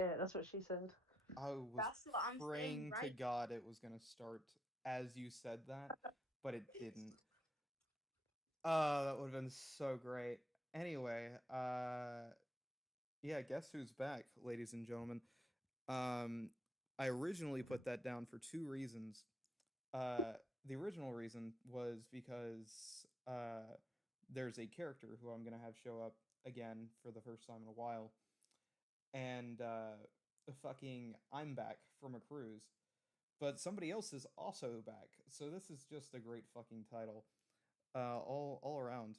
Yeah, that's what she said. I was That's what I'm saying, praying to right? God it was gonna start as you said that, but it didn't. That would have been so great. Anyway, yeah, guess who's back, ladies and gentlemen. Um, I originally put that down for two reasons. Uh, the original reason was because there's a character who I'm gonna have show up again for the first time in a while, and fucking I'm back from a cruise, but somebody else is also back. So this is just a great fucking title, all around.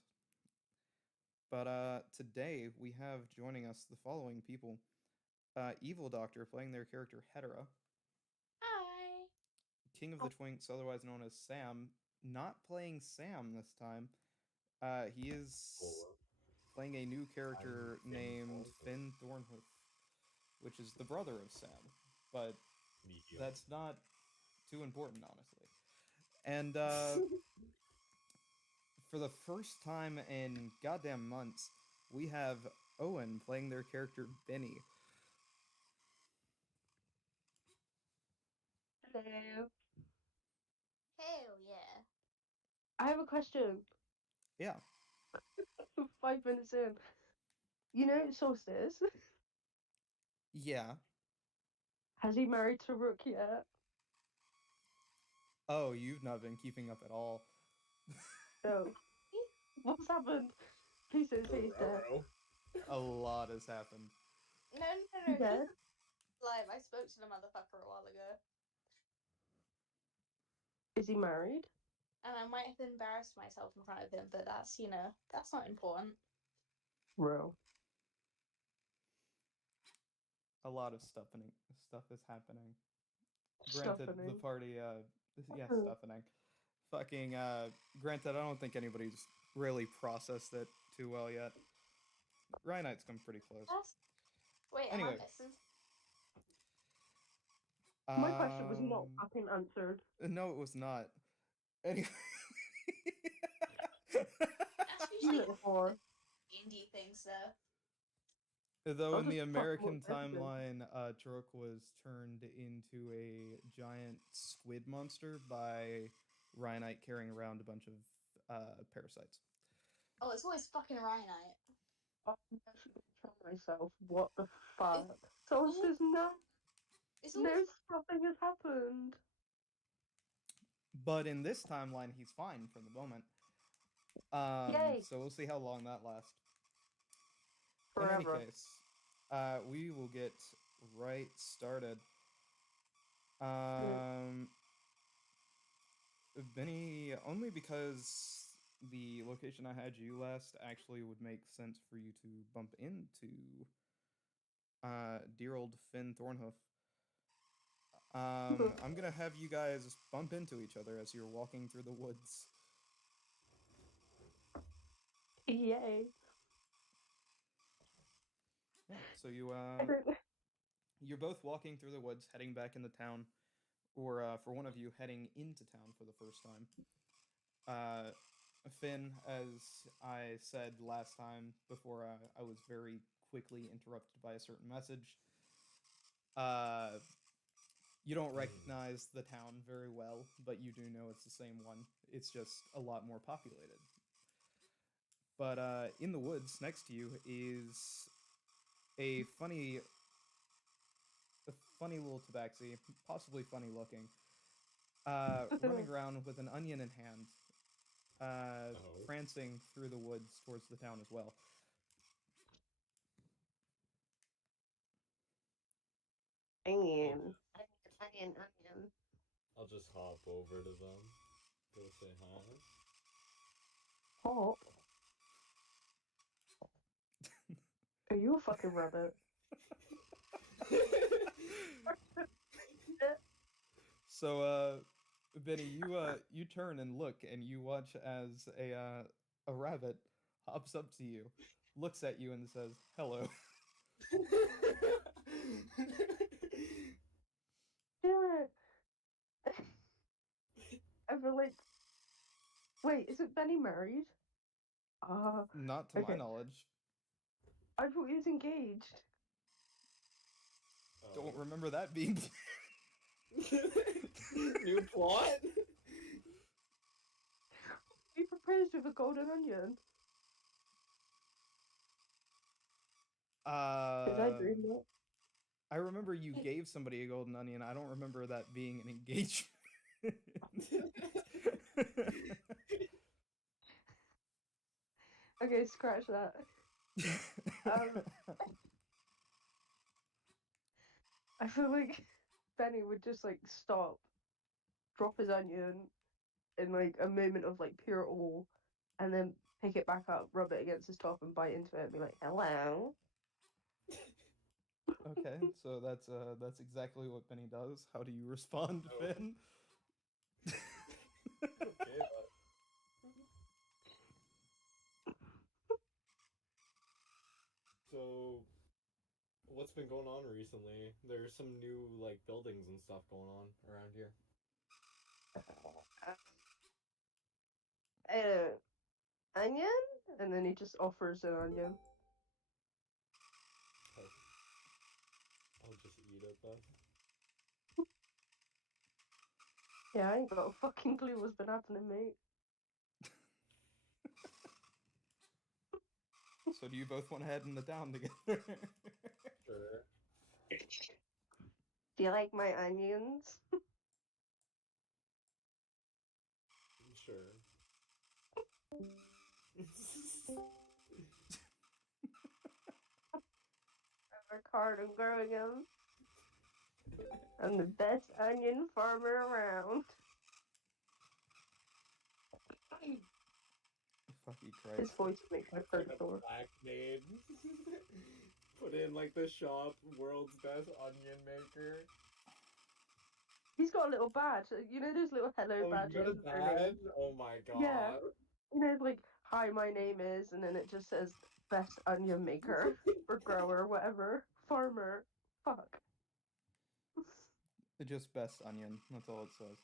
But today we have joining us the following people: Evil Doctor playing their character Hetera, Hi. King of the Twinks, otherwise known as Sam, not playing Sam this time. He is Or playing a new I'm character Finn named Thornhill. Finn Thornhoof, which is the brother of Sam, but Medium. that's not too important, honestly. And for the first time in goddamn months, we have Owen playing their character Benny. Hello. Hell yeah. I have a question. Yeah. 5 minutes in. You know Solstice? Yeah. Has he married to Rook yet? Oh, you've not been keeping up at all. No. What's happened? Please don't say he's dead. A lot has happened. No, He he's dead? alive. I spoke to the motherfucker a while ago. Is he married? And I might have embarrassed myself in front of him, but that's, that's not important. Bro. A lot of stuff is happening. Granted, the party, yeah, stuffing. Fucking, granted, I don't think anybody's really processed it too well yet. Ryanite's come pretty close. Wait, Anyway. am I missing? My question was not fucking answered. No, it was not. Anyway. That's You usually little whore. D&D things, though. Though I'll in the just fuck American more everything. timeline, Druk was turned into a giant squid monster by Ryanite carrying around a bunch of parasites. Oh, it's always fucking Ryanite. I'm actually gonna try myself. What the fuck? Solstice, no. It's No, always... nothing has happened. But in this timeline, he's fine for the moment. Yay! So we'll see how long that lasts. Forever. In any case, we will get right started. Benny, only because the location I had you last actually would make sense for you to bump into dear old Finn Thornhoof. I'm gonna have you guys bump into each other as you're walking through the woods. Yay. Yeah, so you're both walking through the woods, heading back into town, or for one of you, heading into town for the first time. Finn, as I said last time before I was very quickly interrupted by a certain message, you don't recognize the town very well, but you do know it's the same one. It's just a lot more populated. But in the woods next to you is a funny little tabaxi, possibly funny looking, running around with an onion in hand, prancing through the woods towards the town as well. Onion. I'll just hop over to them. Go say hi. Hop? Are you a fucking rabbit? So, Benny, you turn and look, and you watch as a rabbit hops up to you, looks at you, and says, "Hello." Yeah. I feel like. Wait, isn't Benny married? Not to my okay. knowledge. I thought he was engaged. don't remember that being. New plot? You proposed with a golden onion. Did I dream that? I remember you gave somebody a golden onion. I don't remember that being an engagement. Okay, scratch that. I feel like Benny would just like stop, drop his onion in like a moment of like pure awe, and then pick it back up, rub it against his top, and bite into it, and be like, "Hello." Okay, so that's exactly what Benny does. How do you respond, Oh. Finn? Okay, so, what's been going on recently? There's some new like buildings and stuff going on around here. Onion, and then he just offers an onion. I'll just eat it then. Yeah, I ain't got a fucking clue what's been happening, mate. So do you both want to head in the town together? Sure. Do you like my onions? Sure. I work hard on growing them. I'm the best onion farmer around. Fucking His Christ. voice makes my Like throat a sore. black maid. Put in like the shop, world's best onion maker. He's got a little badge. You know those little hello Oh, you badges? got a with their names? badge? Oh my god. Yeah. You know, like, hi, my name is, and then it just says best onion maker or grower, whatever. Farmer. Fuck. Just best onion. That's all it says.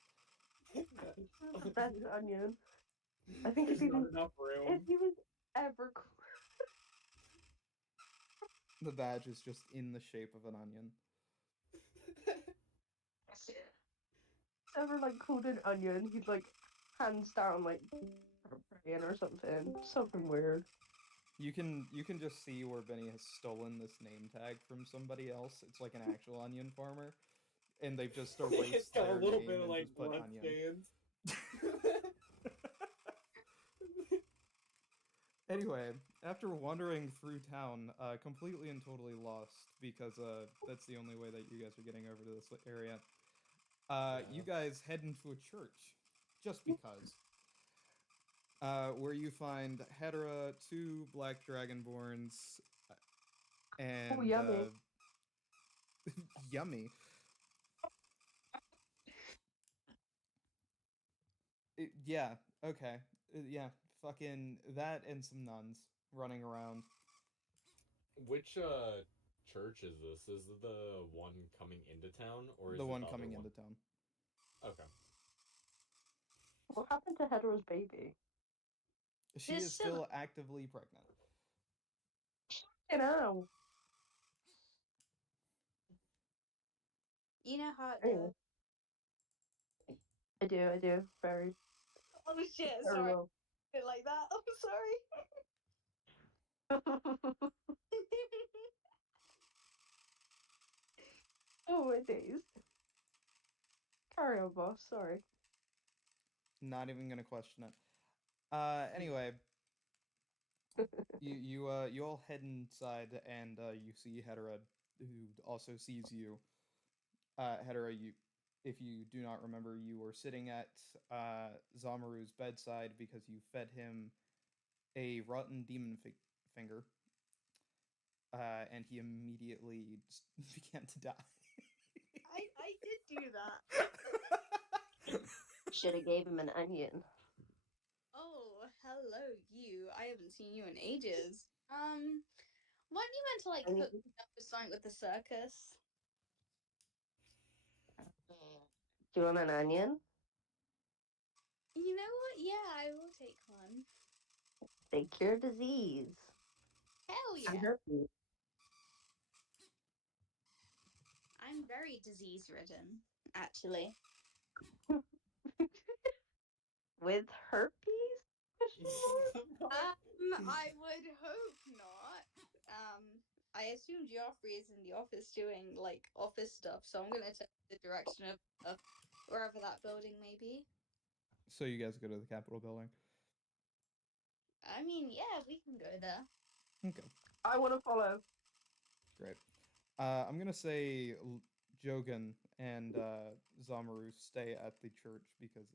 The best onion. I think There's if not enough room. if he was ever The badge is just in the shape of an onion. ever like called an onion, he'd like hands down like praying or something. Something weird. You can just see where Benny has stolen this name tag from somebody else. It's like an actual onion farmer, and they've just It's erased got a their little name bit of and like just put blood onion. stains. Anyway, after wandering through town, completely and totally lost because that's the only way that you guys are getting over to this area. You guys head into a church, just because. Where you find Hedera, 2 black dragonborns, and yummy. yummy. Yeah, okay. Yeah, fucking that and some nuns running around. Which church is this? Is it the one coming into town, or is The it one the coming other into town. Okay. What happened to Hedera's baby? She There's is still actively pregnant. You know. You know how it Anyway. goes. I do. Very. Oh shit, very sorry. well. Bit like that. I'm sorry. Oh my days. Carry on, boss. Sorry. Not even gonna question it. Anyway, you all head inside and you see Hedera, who also sees you. Hedera, if you do not remember, you were sitting at Zamaru's bedside because you fed him a rotten demon finger, and he immediately began to die. I did do that. Should have gave him an onion. Oh, hello, you. I haven't seen you in ages. Weren't you meant to like hook me up with something with the circus? Do you want an onion? You know what? Yeah, I will take one. They cure disease. Hell And yeah. herpes. I'm very disease-ridden, actually. With herpes? I would hope not. I assume Geoffrey is in the office doing like office stuff, so I'm gonna take the direction of wherever that building may be. So you guys go to the Capitol building. I mean, yeah, we can go there. Okay, I want to follow. great. I'm gonna say Jogan and Zamaru stay at the church because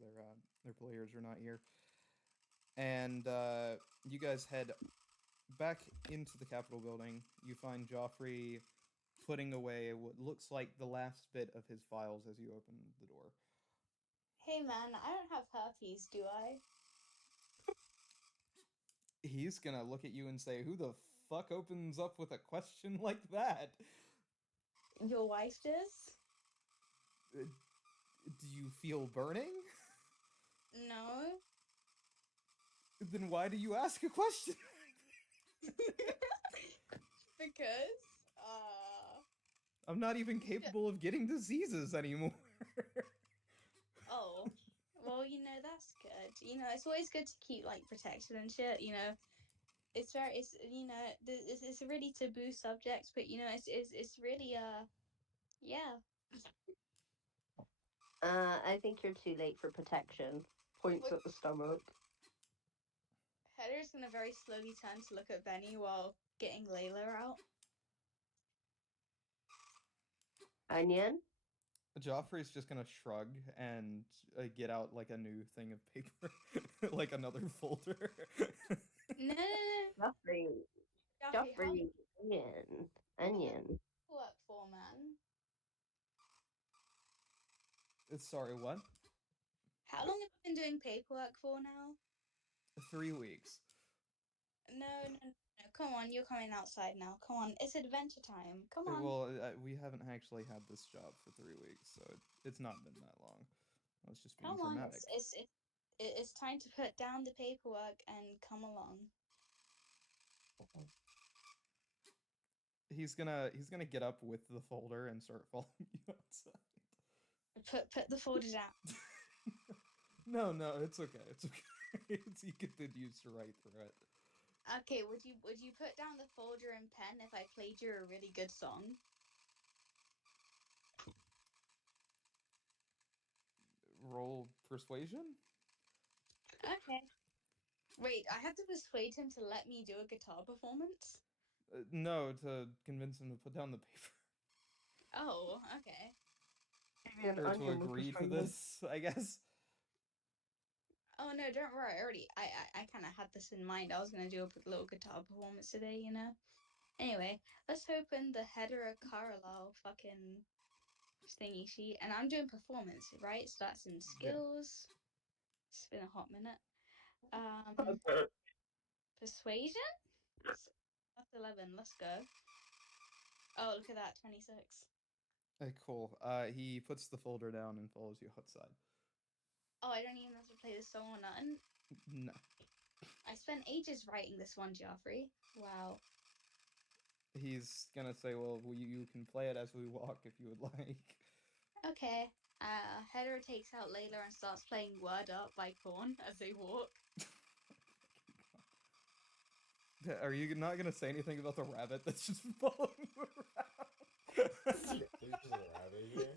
their players are not here, and you guys head back into the Capitol building. You find Joffrey putting away what looks like the last bit of his files as you open the door. Hey man, I don't have herpes, do I? He's gonna look at you and say, "Who the fuck opens up with a question like that?" Your wife does? Do you feel burning? No. Then why do you ask a question? Because, I'm not even capable of getting diseases anymore. oh, well, that's good. It's always good to keep, like, protection and shit, It's a really taboo subject, but, it's really, yeah. I think you're too late for protection. Points at the stomach. Heather's gonna very slowly turn to look at Benny while getting Layla out. Onion? Joffrey's just gonna shrug and get out like a new thing of paper, like another folder. No. Joffrey. Joffrey, how Joffrey. Onion. Onion. work for, man? Sorry, what? How long have you been doing paperwork for now? 3 weeks. No. Come on, you're coming outside now. Come on, it's adventure time. Come on. Well, we haven't actually had this job for 3 weeks, so it's not been that long. I was just being Come on, dramatic. it's time to put down the paperwork and come along. He's gonna get up with the folder and start following you outside. Put the folder down. No, it's okay. It's okay. He continues to write through it. Okay, would you put down the folder and pen if I played you a really good song? Roll persuasion? Okay. Wait, I have to persuade him to let me do a guitar performance? No, to convince him to put down the paper. Oh, okay. Maybe an Or to onion would agree to persuade him. this, I guess. Oh no, don't worry. I kind of had this in mind. I was gonna do a little guitar performance today, Anyway, let's open the header Carlisle fucking thingy sheet, and I'm doing performance, right? So that's in skills. It's been a hot minute. Persuasion? That's 11. Let's go. Oh, look at that, 26. Cool. He puts the folder down and follows you outside. Oh, I don't even have to play this song or nothing. No. I spent ages writing this one, Geoffrey. Wow. He's gonna say, well, you can play it as we walk if you would like. Okay. Heather takes out Layla and starts playing Word Up by Korn as they walk. Are you not gonna say anything about the rabbit that's just following you around? There's just a rabbit here.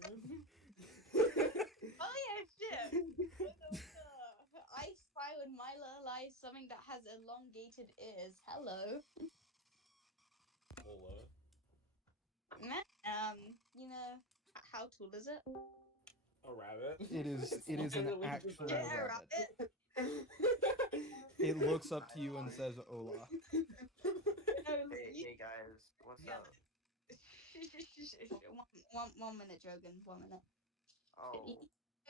Oh yeah, shit. I spy with my little eyes something that has elongated ears. Hello. Hola. How tall is it? A rabbit? It is an Literally just actual a Yeah, rabbit. rabbit. It looks up to you and says, "Hola." Hey guys, what's Yeah. up? One minute, Drogon. 1 minute. Oh,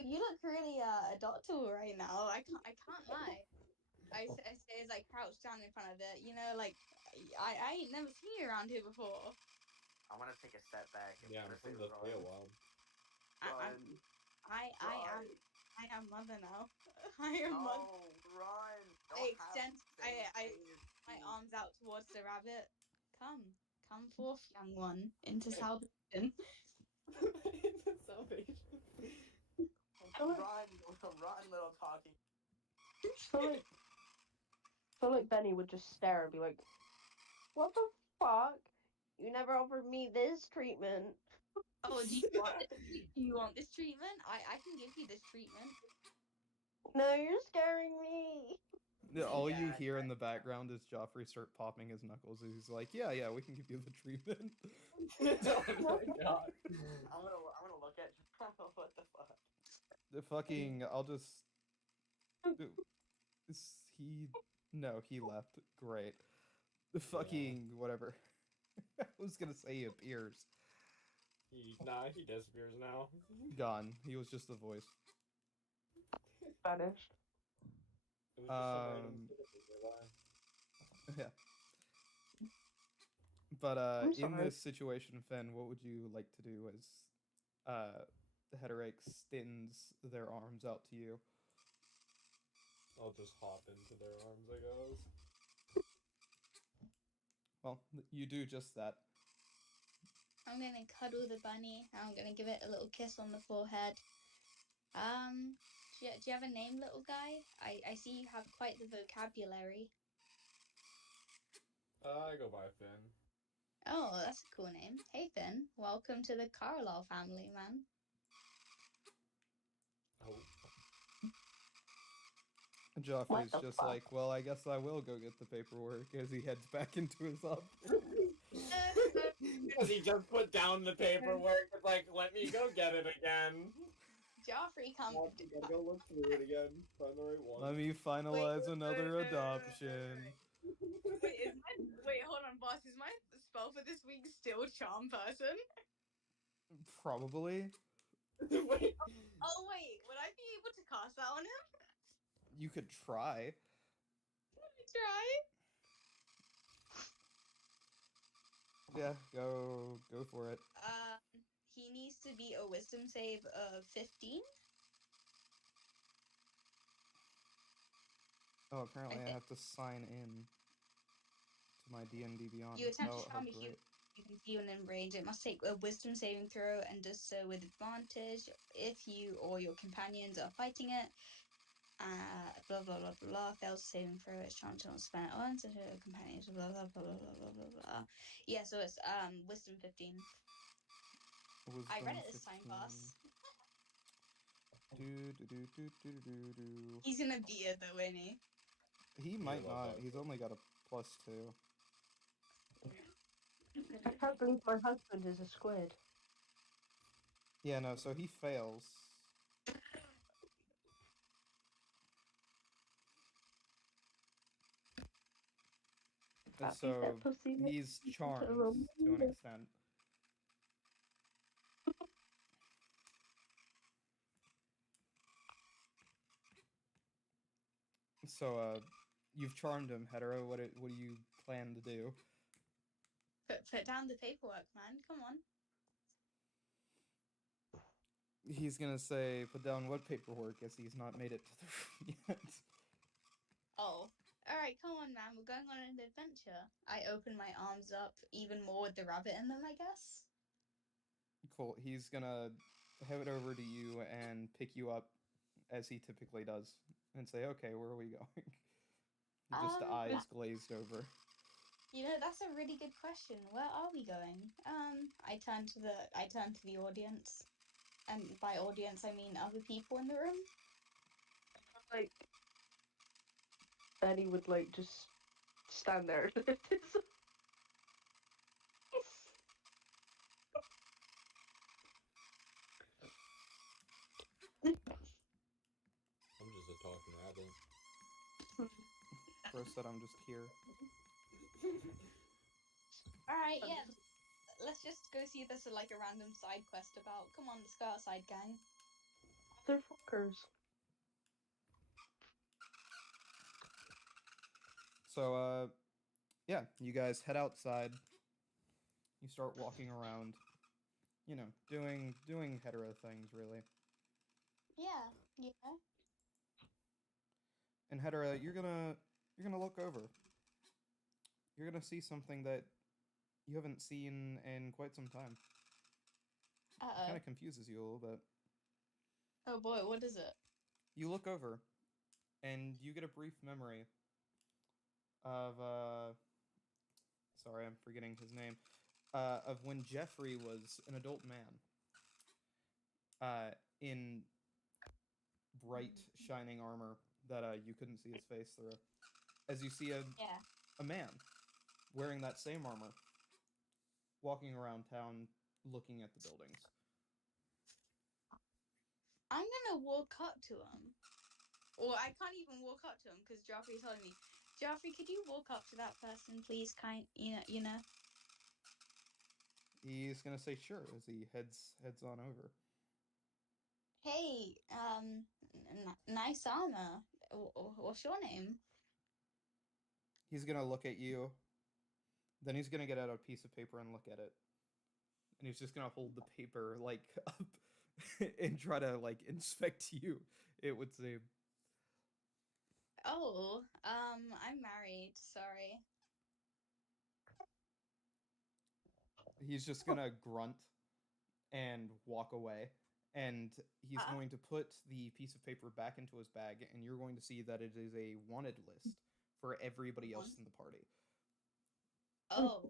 You look really adoptable right now. I can't lie. I say as I crouch down in front of it. I ain't never seen you around here before. I want to take a step back and Yeah, I'm I'm from gonna the say Feywild. run, I am mother now. I am mother. no, run. I extend my arms out towards the rabbit. Come forth, young one, into salvation. talking. So like Benny would just stare and be like, "What the fuck? You never offered me this treatment." Oh, do you want it? Do you want this treatment? I can give you this treatment. No, you're scaring me. Yeah, all you Yeah, hear in the background is Joffrey start popping his knuckles. He's like, "Yeah, yeah, we can give you the treatment." Oh my god. I'm gonna look at. What the fuck? The fucking, I'll just. Is he? No, he left. Great. The fucking whatever. I was gonna say he appears. He disappears now. Gone. He was just the voice. Vanished. It was just some random citizen nearby. Yeah. But I'm in sorry. this situation, Finn, what would you like to do as the Headache extends their arms out to you? I'll just hop into their arms, I guess. Well, you do just that. I'm gonna cuddle the bunny. I'm gonna give it a little kiss on the forehead. Do you have a name, little guy? I see you have quite the vocabulary. I go by Finn. Oh, that's a cool name. Hey, Finn. Welcome to the Carlisle family, man. Oh. Joffrey's the just fuck? like, well, I guess I will go get the paperwork as he heads back into his office. Because he just put down the paperwork. It's like, let me go get it again. Joffrey, come. Well, you gotta go look through it again. Find the right one. Let me finalize another adoption. Wait, hold on, boss. Is my spell for this week still charm person? Probably. Wait. Oh wait, would I be able to cast that on him? You could try. Try. Yeah, go for it. He needs to be a wisdom save of 15. Oh, apparently I Okay. have to sign in to my D&D Beyond. You attempt Oh, to charm a great. you can see an range. It must take a wisdom saving throw and does so with advantage if you or your companions are fighting it. Blah blah blah blah. Fails saving throw. It's charmed to not spend it on. So companions. Blah blah blah blah blah blah blah. Yeah. So it's wisdom 15. I read it this time, boss. He's gonna beat it though, isn't he? He might love not. that. He's only got a +2. I can't believe my husband is a squid. Yeah, no, so he fails. And so he's charmed to an extent. So you've charmed him, Hetero. What do you plan to do? Put down the paperwork, man. Come on. He's gonna say, put down what paperwork, as he's not made it to the room yet. Oh. Alright, come on, man. We're going on an adventure. I open my arms up even more with the rabbit in them, I guess. Cool. He's gonna head over to you and pick you up, as he typically does, and say, okay, where are we going? Just eyes glazed over. You know, that's a really good question. Where are we going? I turn to the audience. And by audience, I mean other people in the room. Like, Benny would like just stand there. I'm just a talking rabbit. First said I'm just here. Alright, yeah. Let's just go see if there's like a random side quest about. Come on, let's go outside, gang. Motherfuckers. So, yeah, you guys head outside. You start walking around, you know, doing hetero things, really. Yeah, yeah. And hetero, you're gonna look over. You're gonna see something that you haven't seen in quite some time. Kind Uh-oh. of confuses you a little bit. Oh boy, what is it? You look over, and you get a brief memory of sorry, I'm forgetting his name. Of when Jeffrey was an adult man. In bright, shining armor that you couldn't see his face through. As you see Yeah. a man wearing that same armor, walking around town, looking at the buildings. I'm gonna walk up to him. Or I can't even walk up to him because Joffrey told me, Joffrey, could you walk up to that person, please? You know. He's gonna say sure as he heads on over. Hey, nice armor. What's your name? He's gonna look at you. Then he's gonna get out a piece of paper and look at it. And he's just gonna hold the paper like up and try to like inspect you, it would seem. Oh, I'm married. Sorry. He's just gonna grunt and walk away. And he's going to put the piece of paper back into his bag, and you're going to see that it is a wanted list for everybody else in the party. Oh,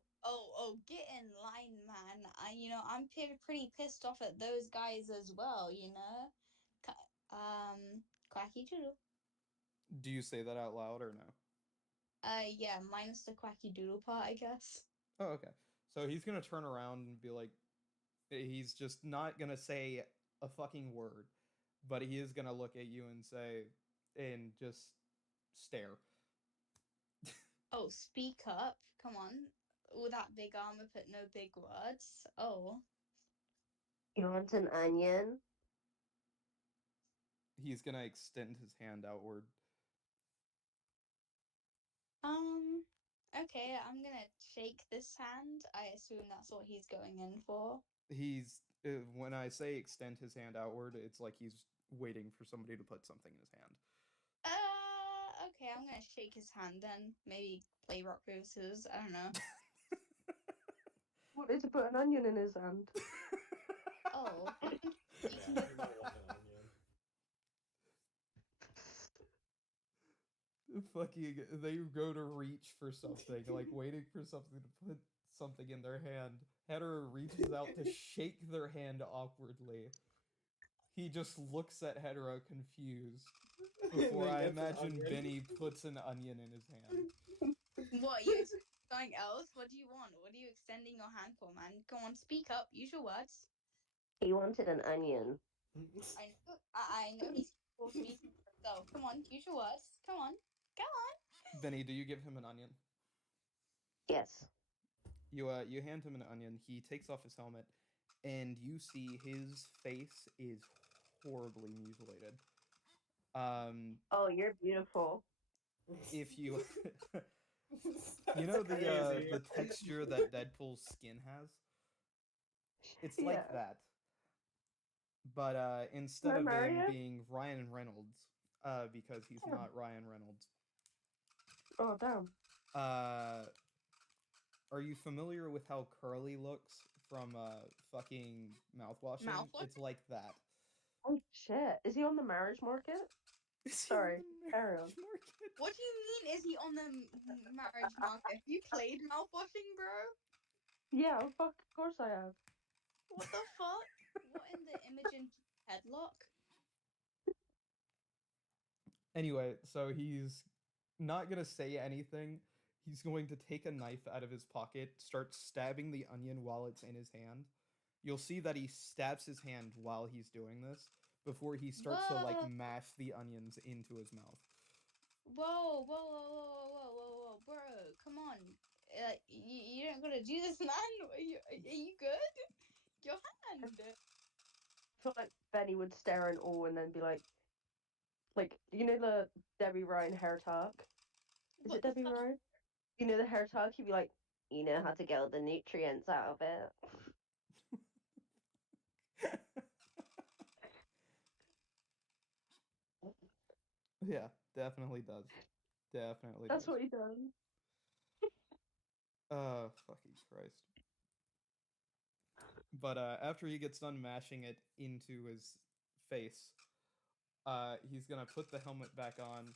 get in line, man. I'm pretty pissed off at those guys as well, you know? Quacky Doodle. Do you say that out loud or no? Yeah, minus the Quacky Doodle part, I guess. Oh, okay. So he's gonna turn around and be like, he's just not gonna say a fucking word, but he is gonna look at you and say, and just stare. Oh, speak up. Come on. All that big armor, but no big words. Oh. You want an onion? He's gonna extend his hand outward. Okay, I'm gonna shake this hand. I assume that's what he's going in for. He's when I say extend his hand outward, it's like he's waiting for somebody to put something in his hand. Okay, I'm gonna shake his hand then. Maybe play rock, paper, scissors. I don't know. Wanted to put an onion in his hand. Oh. Yeah, you might want an onion. Fucking, they go to reach for something, like waiting for something to put something in their hand. Hedera reaches out to shake their hand awkwardly. He just looks at Hedera confused before I imagine Benny puts an onion in his hand. What, you expect something else? What do you want? What are you extending your hand for, man? Come on, speak up. Use your words. He wanted an onion. I know he's speaking for himself. Come on, use your words. Come on. Come on. Benny, do you give him an onion? Yes. You hand him an onion. He takes off his helmet, and you see his face is horribly mutilated. Oh, you're beautiful. If you you know the texture that Deadpool's skin has? It's like Yeah. that. But instead of him being Ryan Reynolds, because he's not Ryan Reynolds. Oh, damn. Are you familiar with how Curly looks from fucking mouthwashing? It's like that. Oh, shit. Is he on the marriage market? Sorry, carry on. What do you mean, is he on the marriage market? Have you played mouthwashing, bro? Yeah, fuck, of course I have. What the fuck? What in the Imogen headlock? Anyway, so he's not gonna say anything. He's going to take a knife out of his pocket, start stabbing the onion while it's in his hand. You'll see that he stabs his hand while he's doing this before he starts to like mash the onions into his mouth. Whoa, bro, come on. You don't gotta do this, man. Are you good? Your hand. I feel like Benny would stare in awe and then be like, you know the Debbie Ryan hair talk? Is What it the Debbie fuck? Ryan? You know the hair talk? He'd be like, you know how to get all the nutrients out of it. Yeah, definitely does. Definitely That's does. what he does. Fucking Christ. But after he gets done mashing it into his face, He's gonna put the helmet back on,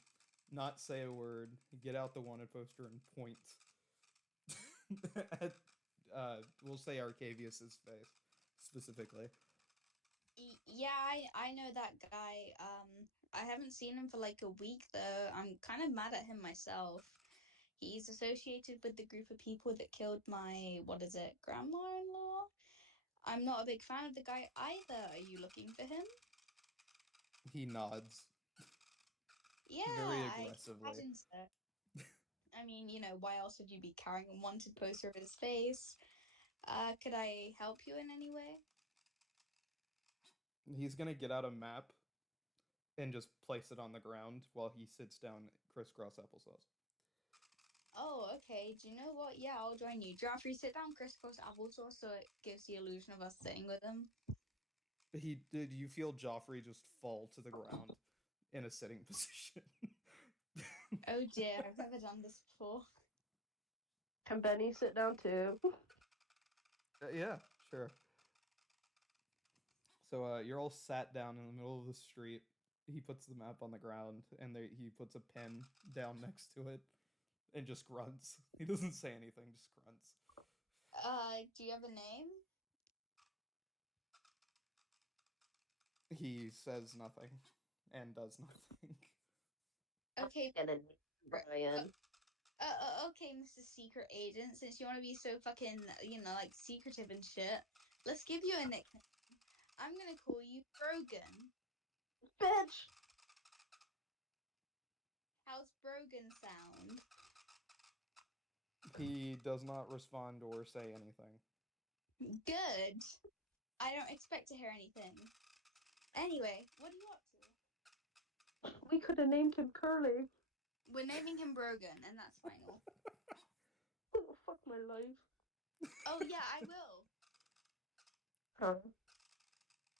not say a word, get out the wanted poster, and point at, we'll say Arcavius's face specifically. Yeah, I know that guy. I haven't seen him for like a week though. I'm kind of mad at him myself. He's associated with the group of people that killed my, what is it, grandma-in-law? I'm not a big fan of the guy either. Are you looking for him? He nods. Yeah, Very I aggressively. imagine so. I mean, why else would you be carrying a wanted poster of his face? Could I help you in any way? He's gonna get out a map and just place it on the ground while he sits down crisscross applesauce. Oh, okay. Do you know what? Yeah, I'll join you. Joffrey, sit down crisscross applesauce so it gives the illusion of us sitting with him. You feel Joffrey just fall to the ground in a sitting position. Oh dear, I've never done this before. Can Benny sit down too? Yeah, sure. So you're all sat down in the middle of the street. He puts the map on the ground, and he puts a pen down next to it, and just grunts. He doesn't say anything, just grunts. Do you have a name? He says nothing, and does nothing. Okay, Brian. okay, Mr. Secret Agent, since you want to be so fucking, like secretive and shit, let's give you a nickname. I'm gonna call you Brogan. Bitch! How's Brogan sound? He does not respond or say anything. Good. I don't expect to hear anything. Anyway, what are you up to? We could have named him Curly. We're naming him Brogan, and that's final. Oh, fuck my life. Oh yeah, I will. Huh?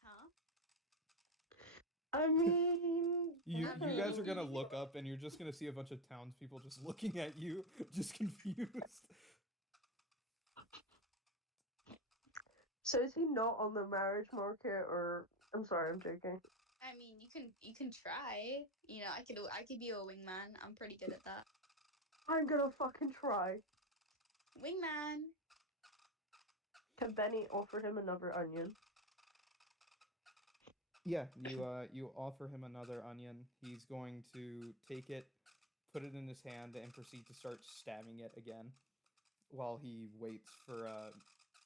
Huh? I mean... You Okay. guys are gonna look up, and you're just gonna see a bunch of townspeople just looking at you, just confused. So is he not on the marriage market, or... I'm sorry, I'm joking. I mean, you can try. I could be a wingman. I'm pretty good at that. I'm gonna fucking try. Wingman. Can Benny offer him another onion? Yeah, you offer him another onion. He's going to take it, put it in his hand, and proceed to start stabbing it again, while he waits for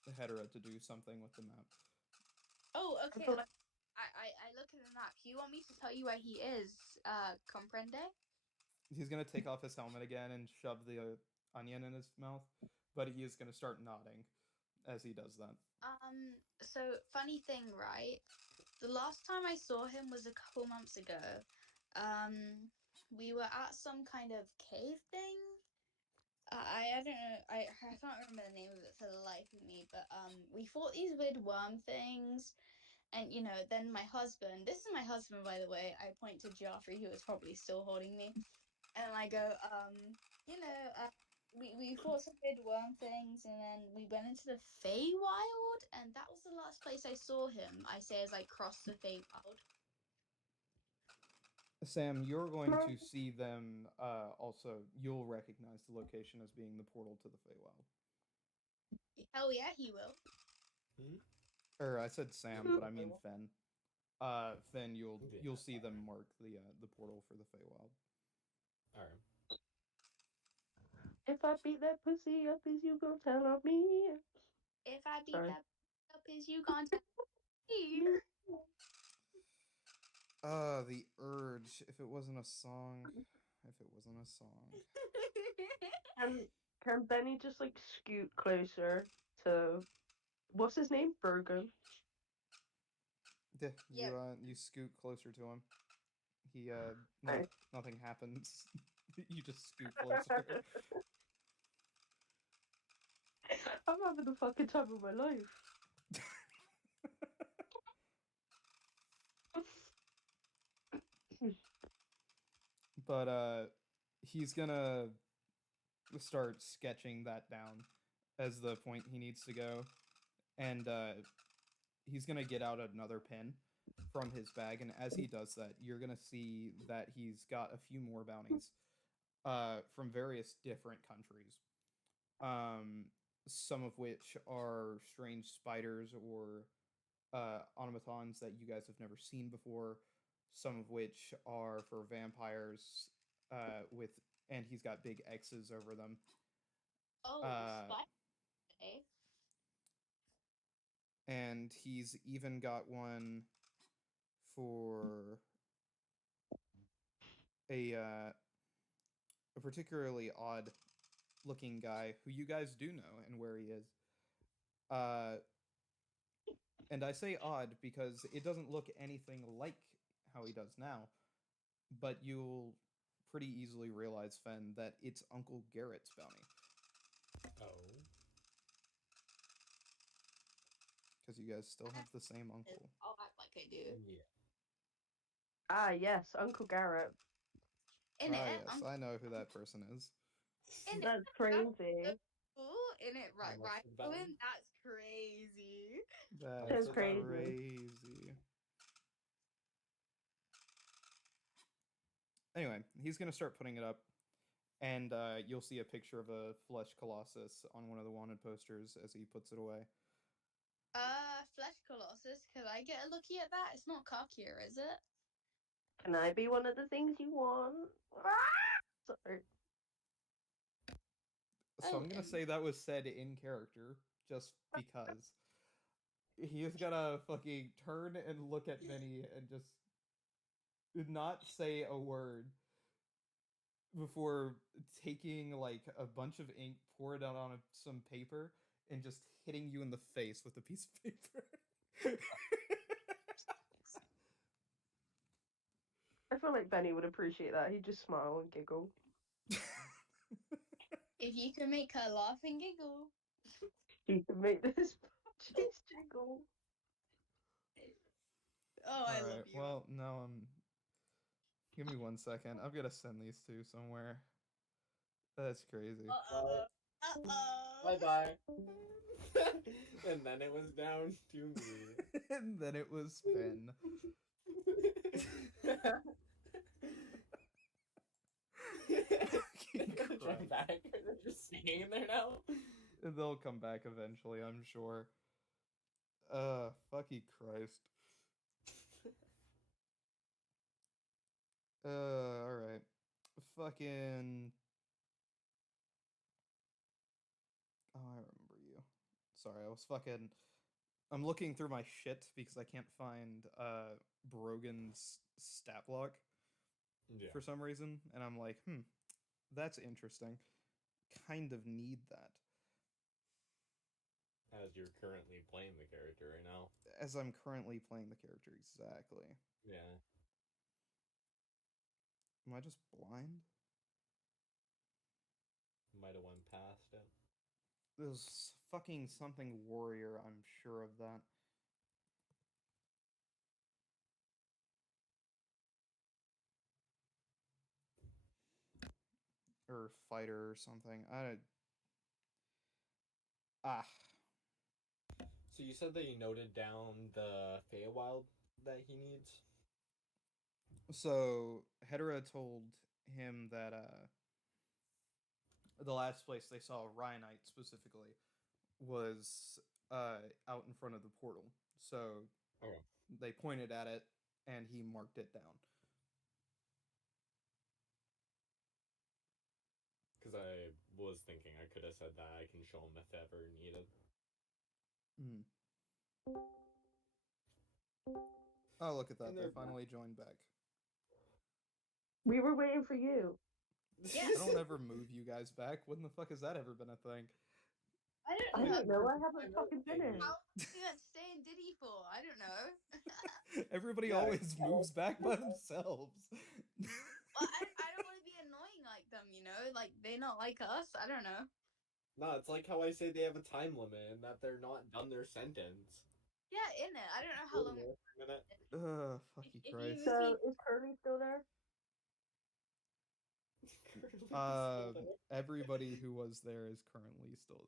Hedera to do something with the map. Oh, okay. feel like- I look at the map. Do you want me to tell you where he is? Comprende? He's gonna take off his helmet again and shove the onion in his mouth, but he is gonna start nodding as he does that. So funny thing, right? The last time I saw him was a couple months ago. We were at some kind of cave thing. I don't know. I can't remember the name of it for the life of me. But we fought these weird worm things, and then my husband. This is my husband, by the way. I point to Joffrey, who is probably still holding me, and I go, we fought some weird worm things, and then we went into the Feywild, and that was the last place I saw him. I say as I crossed the Feywild. Sam, you're going to see them. Also, you'll recognize the location as being the portal to the Feywild. Hell yeah, he will. Or I said Sam, but I mean Fen. Fen, you'll see them mark the portal for the Feywild. All right. If I beat that pussy up, is you gonna tell on me? If I beat Sorry. that up, is you gonna tell me? The urge. If it wasn't a song. If it wasn't a song. Can Benny just like scoot closer to what's his name? Bergen. Yeah, you scoot closer to him. He nothing happens. You just scoot closer. I'm having the fucking time of my life. But he's gonna start sketching that down as the point he needs to go, and he's gonna get out another pen from his bag, and as he does that, you're gonna see that he's got a few more bounties from various different countries. Some of which are strange spiders or automatons that you guys have never seen before. Some of which are for vampires with, and he's got big X's over them. Oh, Uh, eh? and he's even got one for a particularly odd looking guy who you guys do know and where he is. And I say odd because it doesn't look anything like how he does now, but you'll pretty easily realize, Fen, that it's Uncle Garrett's bounty. Oh. Because you guys still have the same uncle. I'll act like I do. Yeah. Ah, yes, Uncle Garrett. In it, yes, I know who that person is. in it, That's crazy. cool. In it, right, How much right. is that? That's crazy. That's That's crazy. crazy. Anyway, he's gonna start putting it up, and you'll see a picture of a flesh colossus on one of the wanted posters as he puts it away. Flesh Colossus. Could I get a looky at that? It's not cockier, is it? Can I be one of the things you want? Ah! Sorry. So I'm gonna say that was said in character, just because. He's gonna fucking turn and look at Vinny and just not say a word before taking like a bunch of ink, pour it out on some paper, and just hitting you in the face with a piece of paper. I feel like Benny would appreciate that. He'd just smile and giggle. If you can make her laugh and giggle. He can make this cheese jiggle. Oh, I love Alright, you. well, now give me 1 second. I've gotta send these two somewhere. That's crazy. Uh-oh. Uh-oh. Bye-bye. And then it was down to me. And then it was Finn. Jump back. They're just staying there now. They'll come back eventually, I'm sure. Fucky Christ. Alright. Fucking... Oh, I remember you. Sorry, I was fucking... I'm looking through my shit because I can't find, Brogan's stat block Yeah. for some reason, and I'm like, that's interesting. Kind of need that. As you're currently playing the character right now. As I'm currently playing the character, exactly. Yeah. Am I just blind? Might have went past it. There's fucking something warrior, I'm sure of that. Or fighter or something. So you said that you noted down the Feywild that he needs? So Hedera told him that the last place they saw Ryanite specifically was out in front of the portal. So they pointed at it and he marked it down. Because I was thinking I could have said that I can show him if ever needed. Oh, look at that. They finally joined back. We were waiting for you. Yeah. I don't ever move you guys back. When the fuck has that ever been a thing? I I don't know. don't know. I haven't fucking been in. How long you had to stay in Diddy for? I don't know. Everybody Yeah, always moves back by themselves. Well, I don't want to be annoying like them, you know? Like, they not like us. I don't know. No, it's like how I say they have a time limit and that they're not done their sentence. Yeah, in it. I don't know how long. A minute. Fucky If Christ. you- So, is Curly still there? Everybody who was there is currently still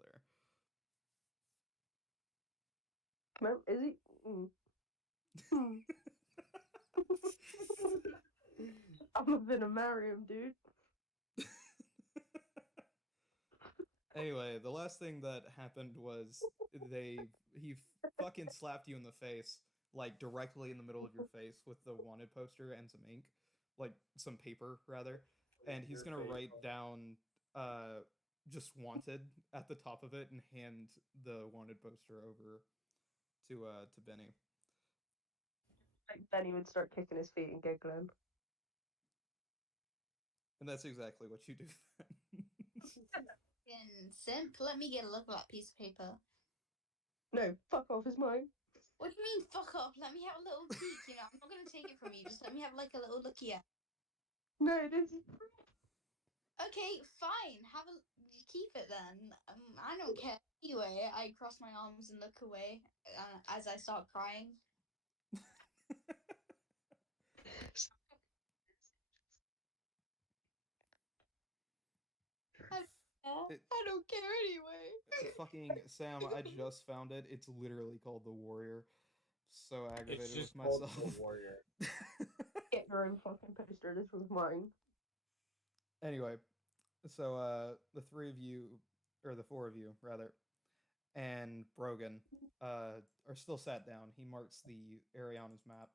there. Is he? gonna marry him, dude. Anyway, the last thing that happened was he fucking slapped you in the face, like directly in the middle of your face with the wanted poster and some ink, like some paper rather, and he's Your gonna face, write huh? down just wanted at the top of it and hand the wanted poster over to Benny. Like Benny would start kicking his feet and giggling. And that's exactly what you do then. Fucking simp, let me get a look at that piece of paper. No, fuck off, it's mine. What do you mean, fuck off? Let me have a little peek, you know? I'm not gonna take it from you, just let me have like a little looky at. No, this is Okay, fine, keep it then. I don't care. Anyway, I cross my arms and look away as I start crying. I don't care anyway. Fucking Sam, I just found it. It's literally called The Warrior. So It's aggravated just with called myself. the Warrior. get your own fucking poster. This was mine. Anyway, so the three of you, or the four of you rather, and Brogan are still sat down. He marks the area on his map,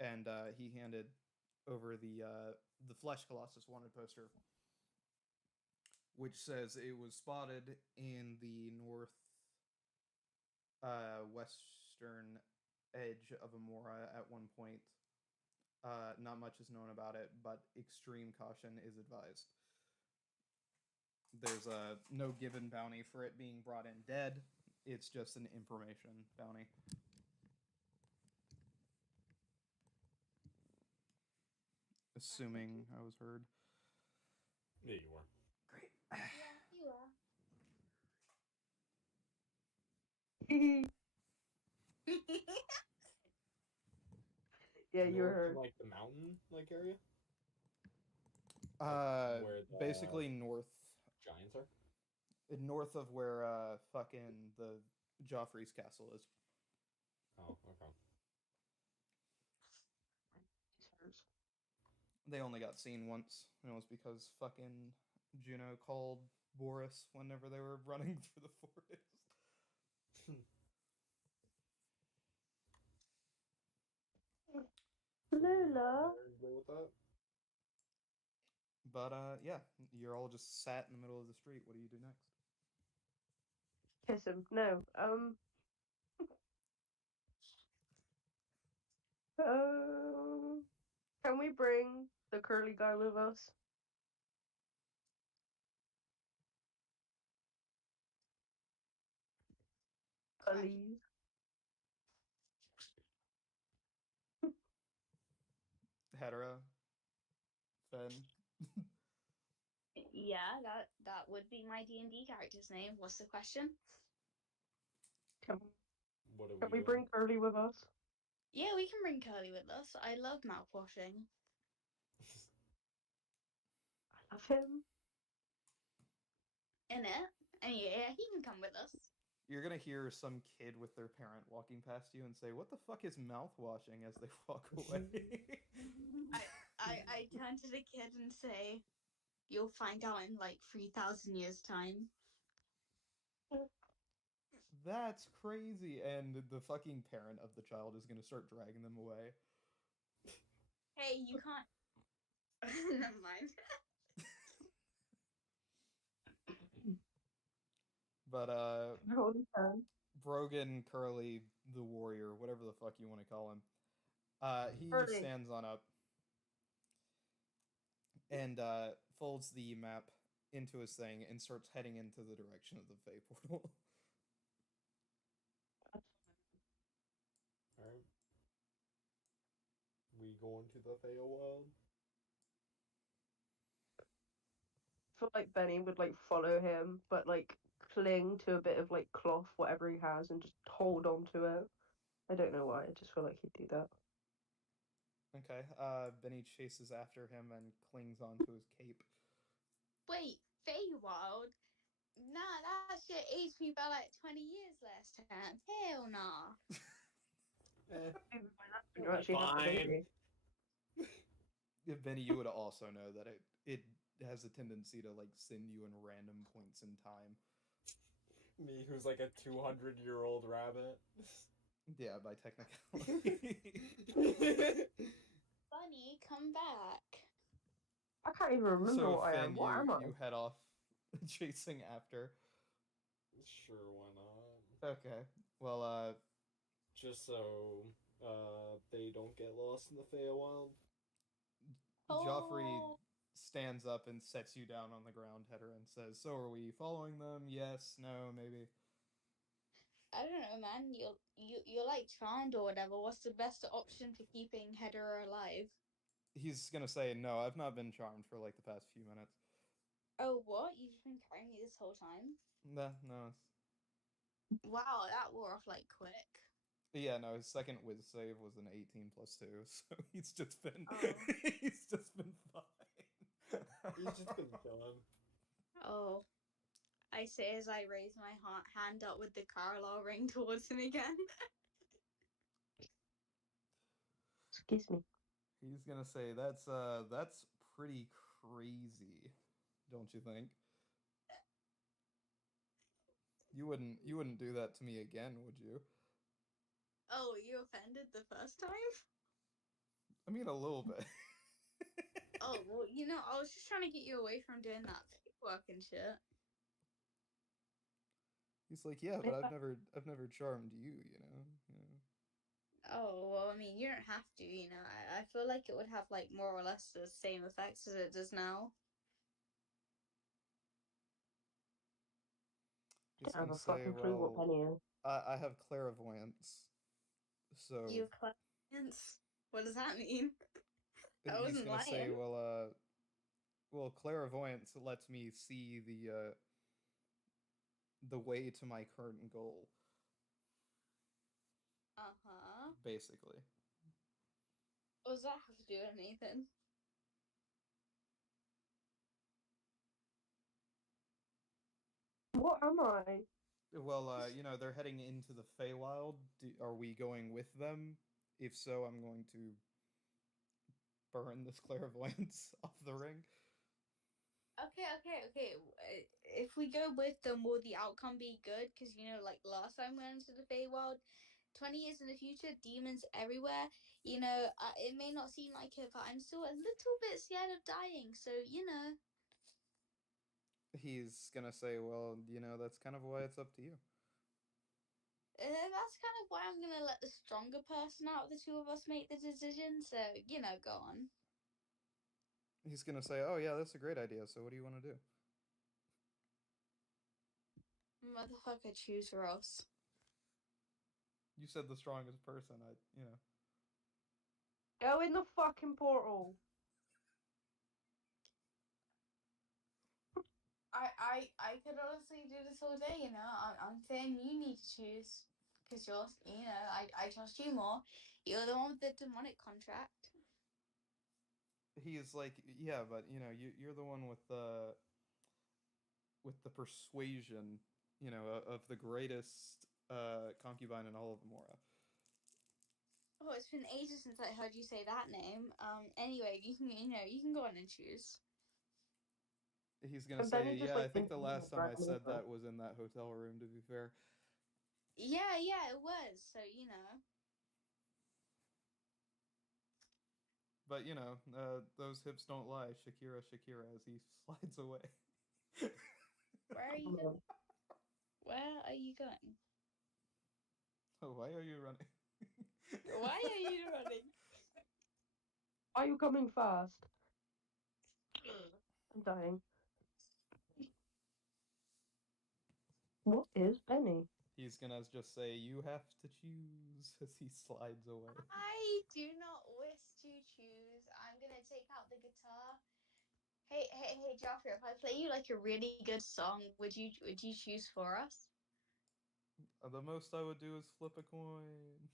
and he handed over the Flesh Colossus wanted poster, which says it was spotted in the north western edge of Amora at one point. Not much is known about it, but extreme caution is advised. There's no given bounty for it being brought in dead. It's just an information bounty. Assuming I was heard. Yeah, you were. Great. Yeah, you are. Yeah, you North were. in, like the mountain like area where the Basically north giants are. north of where fucking the Joffrey's castle is. Oh, okay. They only got seen once, and it was because fucking Juno called Boris whenever they were running through the forest. Lula. Go with that. But yeah, you're all just sat in the middle of the street. What do you do next? Kiss him. No. Can we bring the curly guy with us? Please. Hetero, Fen. Yeah, that would be my D&D character's name. What's the question? Can, What are can we we doing? bring Curly with us? Yeah, we can bring Curly with us. I love mouthwashing. I love him. In it. And yeah, he can come with us. You're gonna hear some kid with their parent walking past you and say, "What the fuck is mouthwashing?" as they walk away. I turn to the kid and say, "You'll find out in like 3,000 years' time." That's crazy. And the fucking parent of the child is gonna start dragging them away. Hey, you can't. Never mind. But Holy cow. Brogan, Curly, the warrior, whatever the fuck you want to call him, he Curly. stands on up and folds the map into his thing and starts heading into the direction of the Fey portal. Alright. We going to the Feywild? I feel like Benny would like follow him, but like cling to a bit of like cloth, whatever he has, and just hold on to it. I don't know why. I just feel like he'd do that. Okay, Benny chases after him and clings onto his cape. Wait, Feywild? Nah, that shit aged me by like 20 years last time. Hell nah. When you actually have the Fine. baby. if Benny, you would also know that it has a tendency to like send you in random points in time. Me, who's like a 200-year-old rabbit. Yeah, by technicality. Bunny, come back. I can't even remember So what I am. Finn, What am I? you head off chasing after. Sure, why not? Okay. Well, Just so they don't get lost in the Feywild. Joffrey Oh. stands up and sets you down on the ground, Header, and says, "So are we following them? Yes, no, maybe." I don't know, man. You're like charmed or whatever. What's the best option for keeping Hedera alive? He's gonna say, "No, I've not been charmed for like the past few minutes." Oh, what? You've been carrying me this whole time? Nah, no. Wow, that wore off like quick. Yeah, no. His second whiz save was an 18 plus 2, so he's just been Oh. he's just been fine. He's just been done. Oh. I say as I raise my hand up with the Carlisle ring towards him again. Excuse me. He's gonna say that's pretty crazy, don't you think? You wouldn't do that to me again, would you? Oh, you offended the first time? I mean, a little bit. Oh, well, I was just trying to get you away from doing that work and shit. He's like, yeah, but I've never charmed you, you know. Oh, well, I mean, you don't have to, I feel like it would have, like, more or less the same effects as it does now. He's I have gonna a say, fucking clue what well, Penny is. I have clairvoyance, so You have clairvoyance? What does that mean? I he's wasn't gonna say, lying. well, clairvoyance lets me see the way to my current goal, Uh-huh. basically. What does that have to do with anything? What am I? Well, they're heading into the Feywild. Are we going with them? If so, I'm going to burn this clairvoyance off the ring. Okay. If we go with them, will the outcome be good? Because, like last time we went into the Feywild, 20 years in the future, demons everywhere. It may not seem like it, but I'm still a little bit scared of dying. So, He's gonna say, well, that's kind of why it's up to you. that's kind of why I'm going to let the stronger person out of the two of us make the decision. So, go on. He's gonna say, oh yeah, that's a great idea. So what do you want to do? Motherfucker, choose Ross. You said the strongest person. Go in the fucking portal. I could honestly do this all day, I'm saying you need to choose because I trust you more. You're the one with the demonic contract. He's like, yeah, but you're the one with the persuasion, of the greatest concubine in all of Amora. Oh, it's been ages since I heard you say that name. Anyway, you can go on and choose. He's gonna And say, Benny just, yeah, like, I think the thinking last about time I said Dracula. that was in that hotel room, to be fair. Yeah, it was. So, But, those hips don't lie. Shakira, as he slides away. Where are you going? Where are you going? Oh, why are you running? Why are you running? Are you coming fast? I'm dying. What is Benny? He's gonna just say, you have to choose, as he slides away. I do not wish to choose. I'm gonna take out the guitar. Hey, Joffrey, if I play you like a really good song, would you choose for us? The most I would do is flip a coin.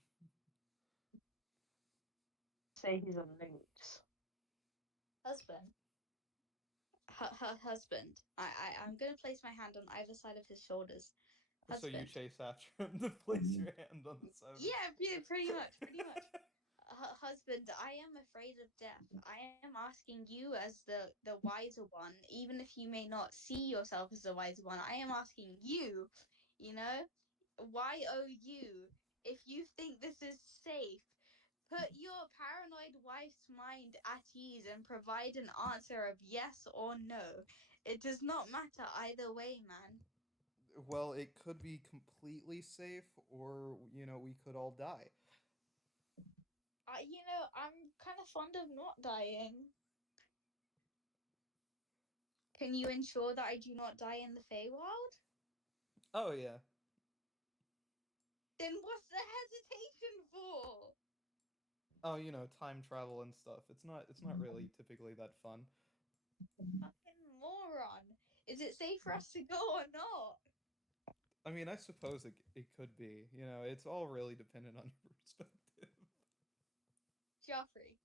Say he's a lynx. Husband. Husband. I'm gonna place my hand on either side of his shoulders. Husband. So you chase after him to place your hand on the side. Yeah, pretty much. Husband, I am afraid of death. I am asking you as the wiser one, even if you may not see yourself as the wiser one. I am asking you, you know, why oh you? If you think this is safe, put your paranoid wife's mind at ease and provide an answer of yes or no. It does not matter either way, man. Well, it could be completely safe, or we could all die. I'm kind of fond of not dying. Can you ensure that I do not die in the Feywild? Oh yeah. Then what's the hesitation for? Oh, time travel and stuff. It's not really typically that fun. Fucking moron. Is it safe for us to go or not? I mean, I suppose it could be. It's all really dependent on your perspective. Joffrey.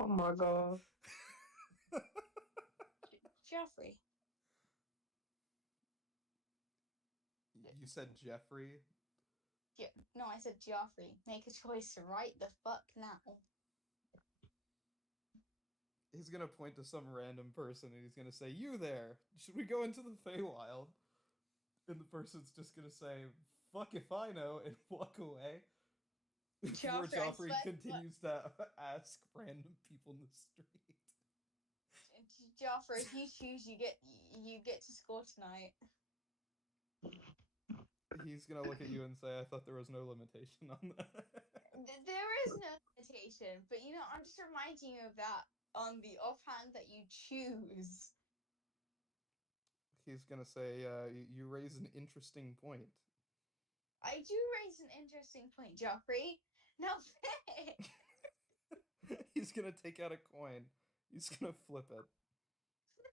Oh my god. Joffrey. You said Jeffrey? No, I said Joffrey. Make a choice right the fuck now. He's gonna point to some random person and he's gonna say, "You there? Should we go into the Feywild?" And the person's just gonna say, "Fuck if I know," and walk away. Before Joffrey continues to ask random people in the street. Joffrey, if you choose, you get to score tonight. He's gonna look at you and say, "I thought there was no limitation on that." There is no limitation, but I'm just reminding you of that on the offhand that you choose. He's gonna say, "You raise an interesting point." I do raise an interesting point, Joffrey. Now, He's gonna take out a coin. He's gonna flip it.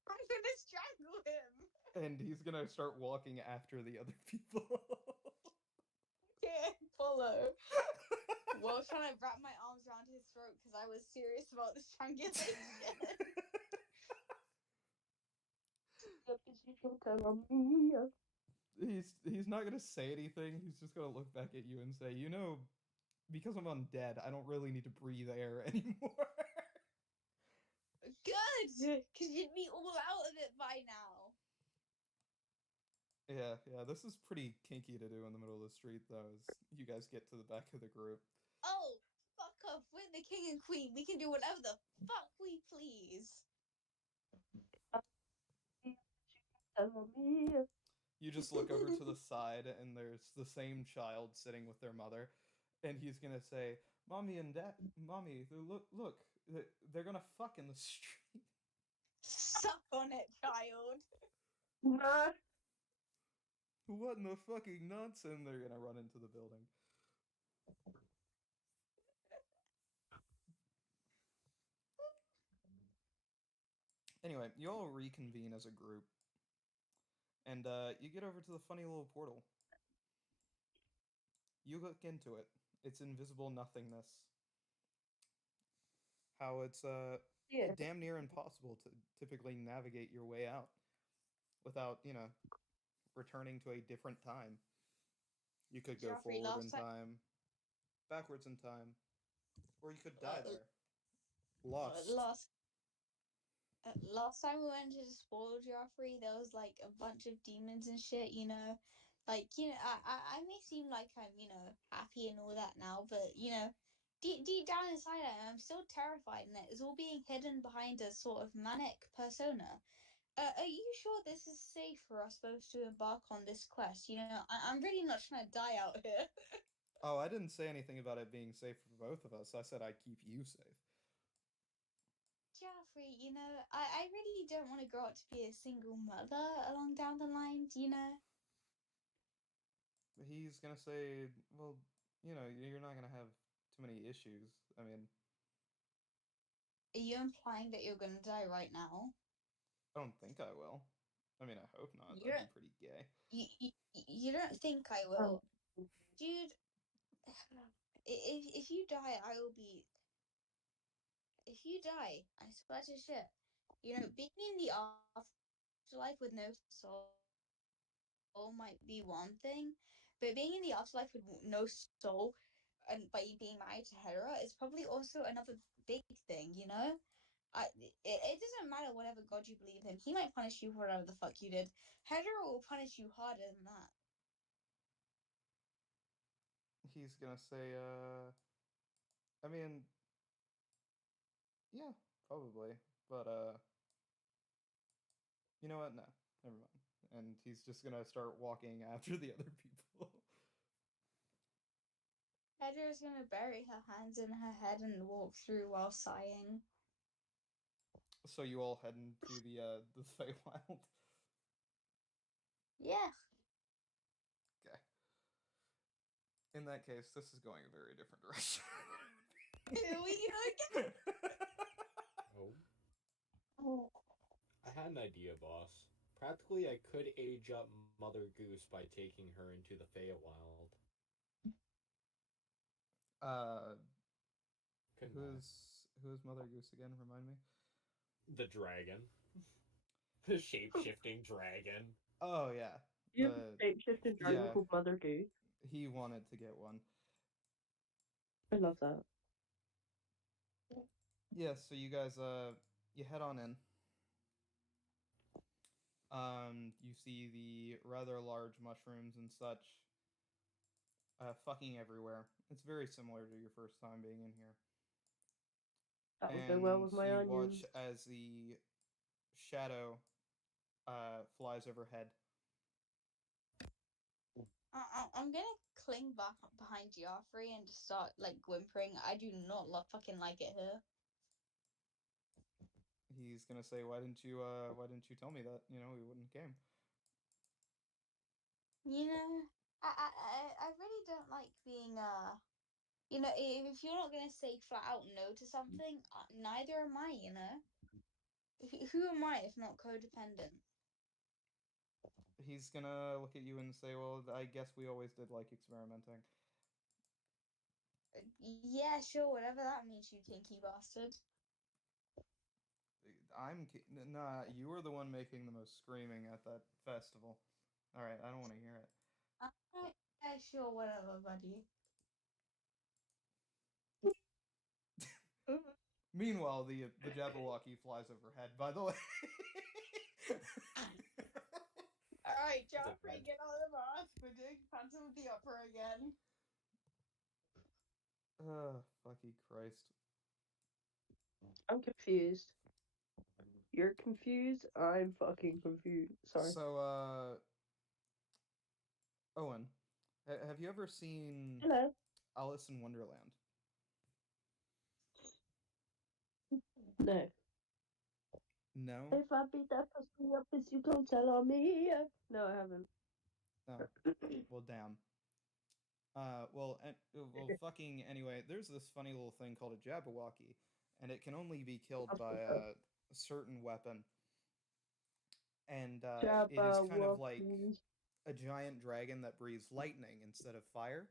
I'm gonna strangle him. And he's gonna start walking after the other people. Can't follow. Well, I was trying to wrap my arms around his throat because I was serious about the strangulation. He's not gonna say anything. He's just gonna look back at you and say, because I'm undead, I don't really need to breathe air anymore. Good, because you'd be all out of it by now. Yeah, this is pretty kinky to do in the middle of the street, though, as you guys get to the back of the group. Oh, fuck off. We're the king and queen. We can do whatever the fuck we please. You just look over to the side, and there's the same child sitting with their mother, and he's gonna say, "Mommy and Dad, Mommy, look, they're gonna fuck in the street." Suck on it, child. Nah. What in the fucking nuts? And they're gonna run into the building. Anyway, you all reconvene as a group, and you get over to the funny little portal. You look into it. It's invisible nothingness. How it's Yeah. damn near impossible to typically navigate your way out without, returning to a different time. You could go Joffrey, forward in time, backwards in time, or you could die there. Lost. Last time we went to the spoil Joffrey, there was like a bunch of demons and shit, Like, I may seem like I'm, happy and all that now, but, deep down inside I'm still terrified and it's all being hidden behind a sort of manic persona. Are you sure this is safe for us both to embark on this quest? I'm really not trying to die out here. Oh, I didn't say anything about it being safe for both of us. I said I'd keep you safe. Joffrey, I really don't want to grow up to be a single mother along down the line, He's gonna say, well, you're not gonna have too many issues. I mean, Are you implying that you're gonna die right now? I don't think I will. I mean, I hope not. You're- That'd be pretty gay. You don't think I will? Dude, if you die, I will be... If you die, I swear to shit, being in the afterlife with no soul might be one thing, but being in the afterlife with no soul, and by being married to Hera is probably also another big thing, you know? It doesn't matter whatever god you believe in. He might punish you for whatever the fuck you did. Hera will punish you harder than that. He's gonna say, I mean, yeah, probably, but you know what? No, never mind. And he's just gonna start walking after the other people. Hera's gonna bury her hands in her head and walk through while sighing. So you all head into the Feywild. Yeah. Okay. In that case, this is going a very different direction. Here we go again. Oh. I had an idea, boss. Practically, I could age up Mother Goose by taking her into the Feywild. Who's Mother Goose again? Remind me. The dragon. The shape-shifting dragon. Oh yeah. You have a shape-shifting dragon called Mother Goose. He wanted to get one. I love that. Yeah, so you guys you head on in. You see the rather large mushrooms and such fucking everywhere. It's very similar to your first time being in here. That would go well with my you onions. watch as the shadow flies overhead. I'm gonna cling back behind Joffrey and just start like whimpering. I do not fucking like it here. He's gonna say, why didn't you tell me that? You know, we wouldn't have came. You know, I really don't like being you know, if you're not gonna say flat out no to something, neither am I. You know, who am I if not codependent? He's gonna look at you and say, well, I guess we always did like experimenting. Yeah, sure, whatever that means, you kinky bastard. Nah, you were the one making the most screaming at that festival. Alright, I don't want to hear it. Yeah, sure, whatever, buddy. Meanwhile, the Jabberwocky flies overhead, by the way. Alright, Joffrey, get on the bus. We're doing Phantom of the Opera again. Fucky Christ. I'm confused. You're confused? I'm fucking confused. Sorry. So, Owen, have you ever seen Hello. Alice in Wonderland? No. No? If I beat that pussy up, is you gon' tell on me? No, I haven't. No. Well, damn. Well, fucking anyway, there's this funny little thing called a Jabberwocky, and it can only be killed by a certain weapon. And it is kind of like a giant dragon that breathes lightning instead of fire,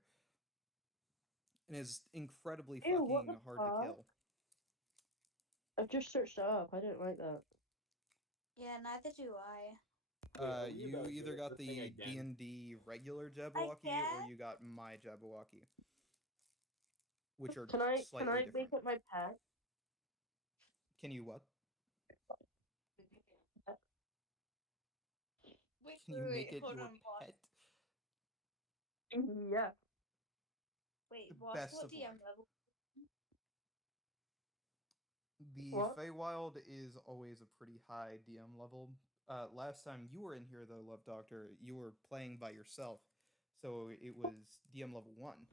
and is incredibly fucking hard to kill. I've just searched it up. I didn't like that. Yeah, neither do I. You either got the D&D regular Jabberwocky or you got my Jabberwocky, which are slightly different. Can I make it my pet? Can you what? Wait, Can you make it hold your on, boss. pet? Yeah. Wait, boss, Best what of DM luck. level? The What? Feywild is always a pretty high DM level. Last time you were in here, though, Love Doctor, you were playing by yourself, so it was DM level 1.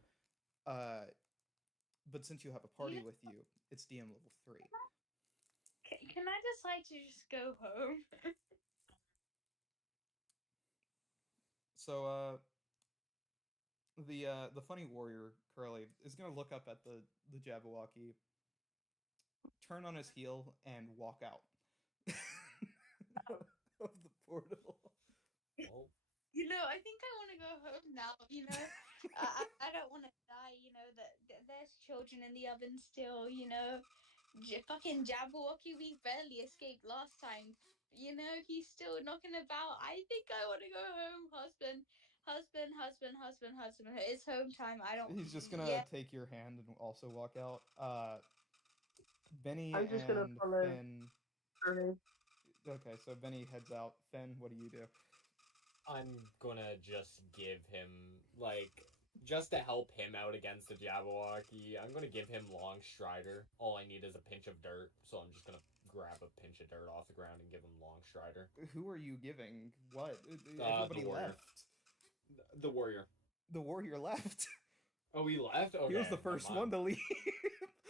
But since you have a party with you, it's DM level 3. Can I decide to just go home? So, the funny warrior, Curly, is going to look up at the Jabberwocky, turn on his heel, and walk out of the portal. Oh. You know, I think I want to go home now. You know, I don't want to die. You know that there's children in the oven still. You know, fucking Jabberwocky, we barely escaped last time. You know, he's still knocking about. I think I want to go home, husband. husband. It's home time. I don't. He's just gonna Yeah. take your hand and also walk out. Benny I'm just gonna and follow Finn. Curly. Okay, so Benny heads out. Finn, what do you do? I'm gonna just give him, like, just to help him out against the Jabberwocky, I'm gonna give him Long Strider. All I need is a pinch of dirt, so I'm just gonna grab a pinch of dirt off the ground and give him Long Strider. Who are you giving? What? The Everybody warrior. left. The warrior. The warrior left. Oh, he left? Okay. He was the first one to leave.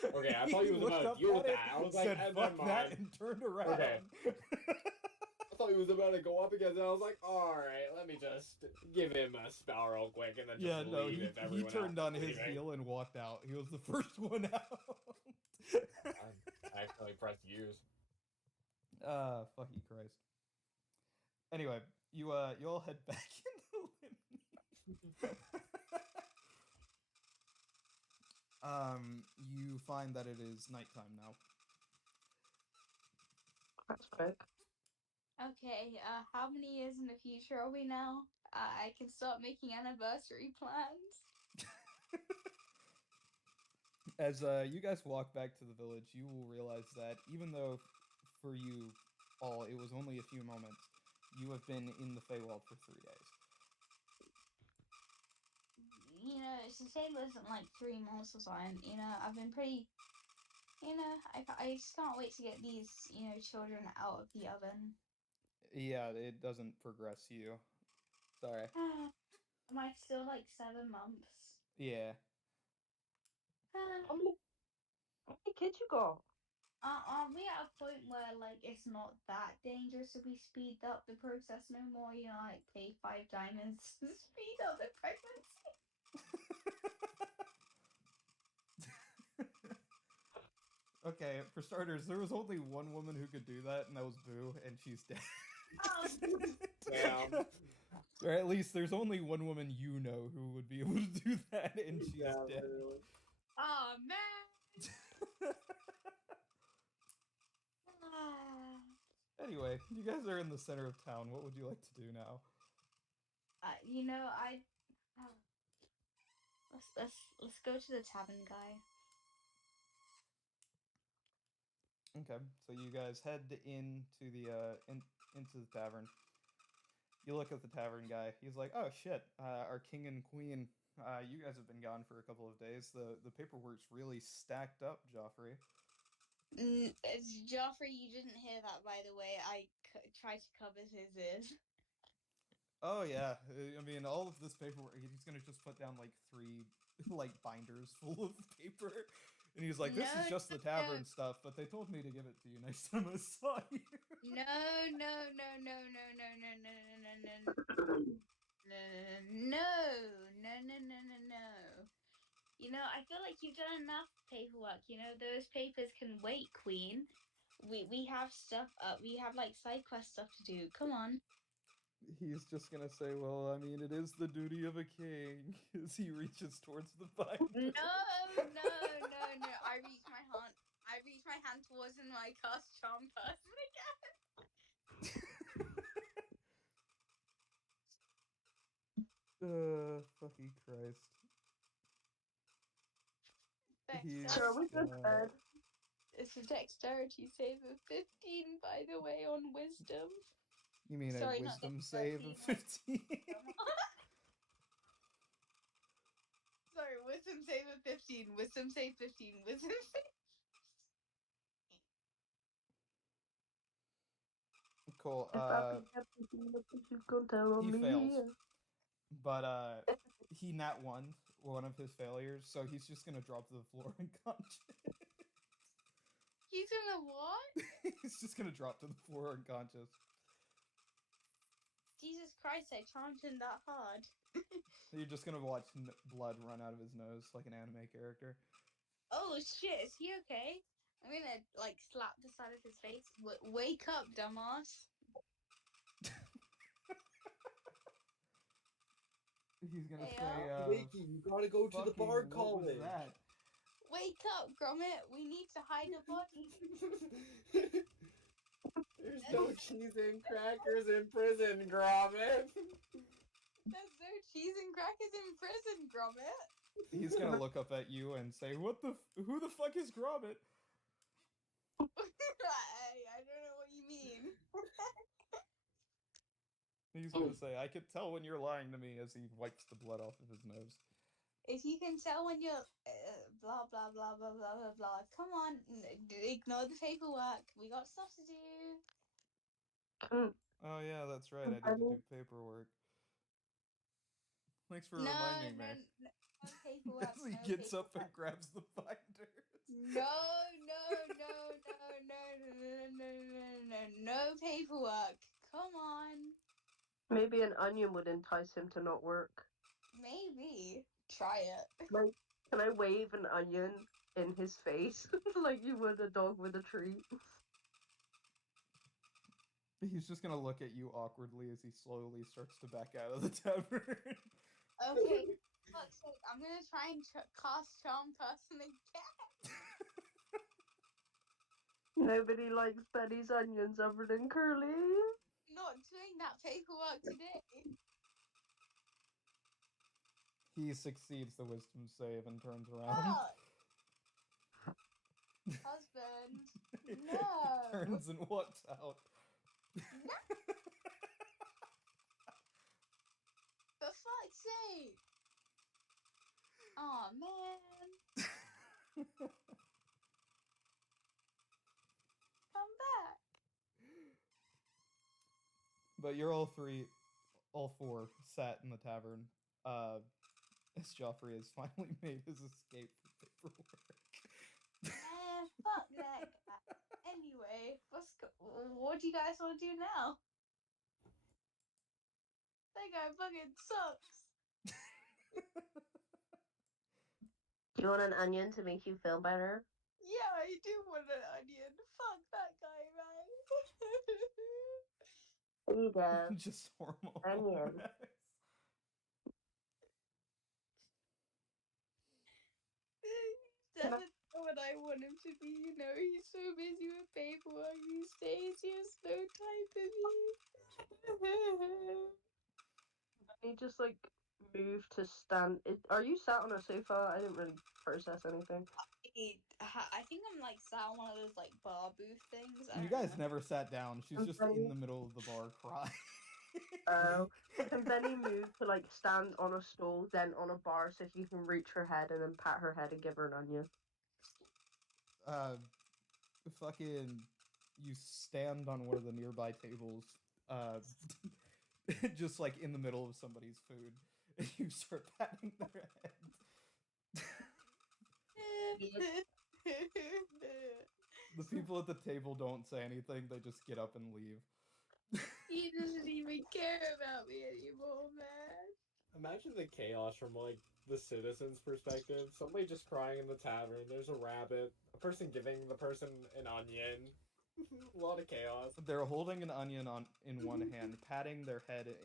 Okay, I thought he was looked about up to deal with at it, that. I was like, said, never fuck that, mind. and turned around. Okay. I thought he was about to go up against it. I was like, alright, let me just give him a spell real quick and then just leave if he everyone turned else on is his leaving. heel and walked out. He was the first one out. I accidentally pressed use. Fucking Christ. Anyway, you all head back into Limney. You find that it is nighttime now. That's quick. Okay. How many years in the future are we now? I can start making anniversary plans. As you guys walk back to the village, you will realize that even though for you all it was only a few moments, you have been in the Feywild for 3 days. You know, it's a shame it wasn't like 3 months or something. You know, I've been pretty. You know, I just can't wait to get these, you know, children out of the oven. Yeah, it doesn't progress you. Sorry. Am I still like 7 months? Yeah. How many kids you got? Aren't we at a point where like it's not that dangerous if we speed up the process no more? You know, like pay 5 diamonds to speed up the pregnancy. Okay, for starters, there was only one woman who could do that, and that was Boo, and she's dead. Damn. Or at least there's only one woman you know who would be able to do that, and she's Yeah, dead. literally. Oh man. Anyway, you guys are in the center of town. What would you like to do now? You know, let's go to the tavern guy. Okay, so you guys head into the into the tavern. You look at the tavern guy. He's like, "Oh shit, our king and queen. You guys have been gone for a couple of days. The paperwork's really stacked up, Joffrey." Joffrey, you didn't hear that, by the way. I tried to cover his ears. Oh yeah, I mean all of this paperwork. He's gonna just put down like 3 like binders full of paper, and he's like, "This is just the tavern stuff." But they told me to give it to you next time I saw you. No. You know, I feel like you've done enough paperwork. You know, those papers can wait, Queen. We have stuff up. We have like side quest stuff to do. Come on. He's just gonna say, "Well, I mean, it is the duty of a king," as he reaches towards the binder. No. I reach my hand towards him and I cast Charm Person again. Fucking Christ. Sure, we just said. It's a dexterity save of 15, by the way, on wisdom. You mean Sorry, a not wisdom save of 15? Sorry, wisdom save of 15. Wisdom save 15. Wisdom save. Cool. He fails. But he nat one of his failures, so he's just gonna drop to the floor unconscious. He's gonna what? He's just gonna drop to the floor unconscious. Jesus Christ, I charmed him that hard. You're just gonna watch blood run out of his nose like an anime character. Oh shit, is he okay? I'm gonna like slap the side of his face. Wake up, dumbass. He's gonna Hey, say, Wakey, you gotta go to the Bard College. That? Wake up, Gromit. We need to hide the body. There's no cheese and crackers in prison, Gromit. There's no cheese and crackers in prison, Gromit. He's gonna look up at you and say, who the fuck is Gromit? I don't know what you mean. He's gonna say, I could tell when you're lying to me, as he wipes the blood off of his nose. If you can tell when you're blah blah blah blah blah blah blah. Come on, ignore the paperwork. We got stuff to do. Oh yeah, that's right. I need to do paperwork. Thanks for reminding me. No paperwork. As he gets up and grabs the binders. No paperwork. Come on. Maybe an onion would entice him to not work. Maybe. Try it. Like, can I wave an onion in his face like you would a dog with a treat? He's just gonna look at you awkwardly as he slowly starts to back out of the tavern. Okay, fuck's sake, I'm gonna try and cast Charm Person again. Nobody likes Betty's onions other than Curly. Not doing that paperwork today. He succeeds the wisdom save and turns around. Fuck. Husband. No. Turns and walks out. No. For fuck's sake. Aw, man. Come back. But you're all four, sat in the tavern. As Joffrey has finally made his escape from paperwork. Fuck that guy. Anyway, what do you guys want to do now? That guy fucking sucks. Do you want an onion to make you feel better? Yeah, I do want an onion. Fuck that guy, man. There you go. Just hormone. Onion. Doesn't know what I want him to be, you know. He's so busy with paperwork these days. He has no time for me. He just like moved to stand. Are you sat on a sofa? I didn't really process anything. I think I'm like sat on one of those like bar booth things. You guys never sat down. She's just in the middle of the bar crying. Oh, and then he moved to like stand on a stool, then on a bar, so he can reach her head and then pat her head and give her an onion. Fucking, you stand on one of the nearby tables, just like in the middle of somebody's food, and you start patting their head. The people at the table don't say anything, they just get up and leave. He doesn't even care about me anymore, man. Imagine the chaos from like the citizens' perspective. Somebody just crying in the tavern. There's a rabbit. A person giving the person an onion. A lot of chaos. They're holding an onion in one hand, patting their head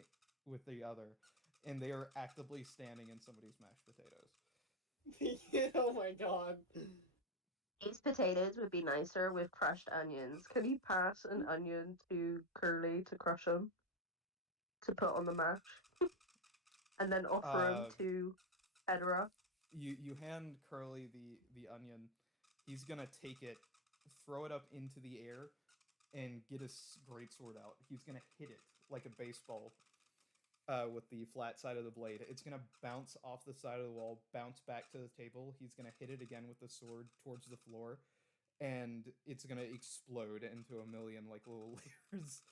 with the other, and they are actively standing in somebody's mashed potatoes. Oh my god. These potatoes would be nicer with crushed onions. Can you pass an onion to Curly to crush them? To put on the mash? And then offer them to Edra? You hand Curly the onion. He's gonna take it, throw it up into the air, and get his greatsword out. He's gonna hit it like a baseball with the flat side of the blade. It's gonna bounce off the side of the wall, bounce back to the table. He's gonna hit it again with the sword towards the floor, and it's gonna explode into a million like little layers.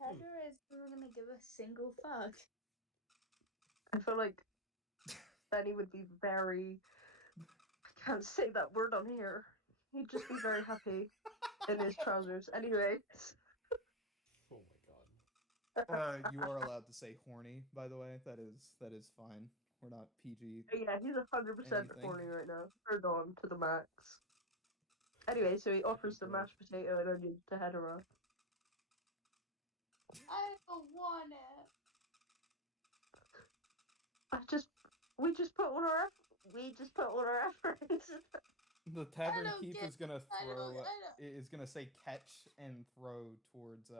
Edra is never gonna give a single fuck. I feel like Benny would be very... I can't say that word on here. He'd just be very happy in his trousers. Anyway. Oh my god. You are allowed to say horny, by the way. That is fine. We're not PG. Yeah, he's 100% anything. horny right now. Turned on to the max. Anyway, so he offers the mashed potato and onion to Hedera. I don't want it. We just put all our effort into that. The tavern don't keep get- is gonna I throw don't- is gonna say catch and throw towards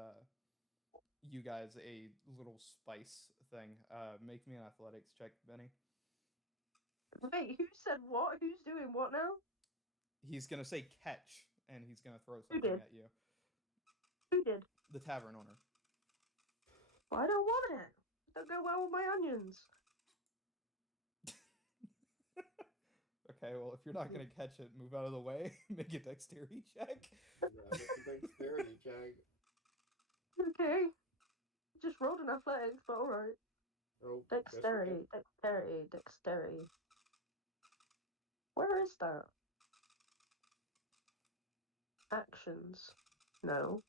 you guys a little spice thing. Make me an athletics check, Benny. Wait, who said what? Who's doing what now? He's gonna say catch, and he's gonna throw Who something did? at you. Who did? The tavern owner. I don't want it. Don't go well with my onions. Okay, well, if you're not gonna catch it, move out of the way. Make a dexterity check. Yeah, it's a dexterity check. Okay. Just rolled an athletics, but alright. Oh, Dexterity, dexterity, dexterity. Where is that? Actions. No.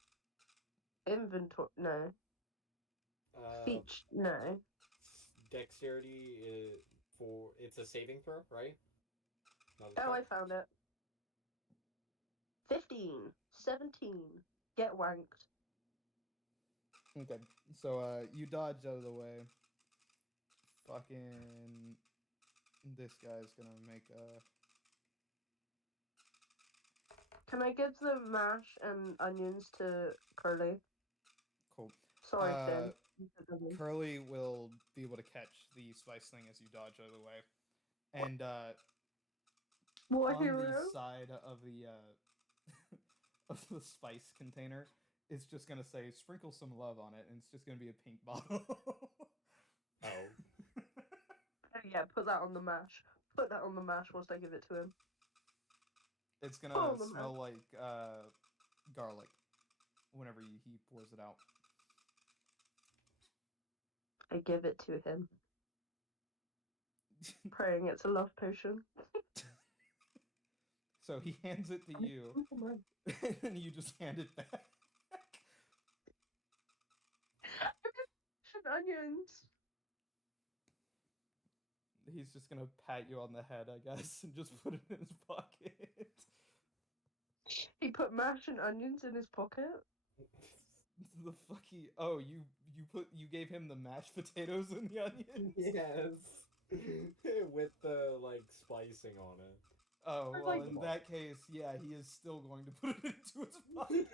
Inventory. No. Feature. No. Dexterity is it's a saving throw, right? Oh, I found it. 15. 17. Get wanked. Okay, so you dodge out of the way. Fucking this guy's gonna make a. Can I give the mash and onions to Curly? Cool. Sorry, Finn. Curly will be able to catch the spice thing as you dodge out of the way, and What on hero? the side of the of the spice container, it's just gonna say "sprinkle some love" on it, and it's just gonna be a pink bottle. Oh. Oh yeah, put that on the mash. Put that on the mash whilst I give it to him. It's gonna Oh, the smell like garlic whenever he pours it out. I give it to him, praying it's a love potion. So he hands it to you, and then you just hand it back. Onions. He's just gonna pat you on the head, I guess, and just put it in his pocket. He put mash and onions in his pocket. The fucky. Oh, you gave him the mashed potatoes and the onions. Yes. With the like spicing on it. Oh, well, like- in that case, yeah, he is still going to put it into his pocket.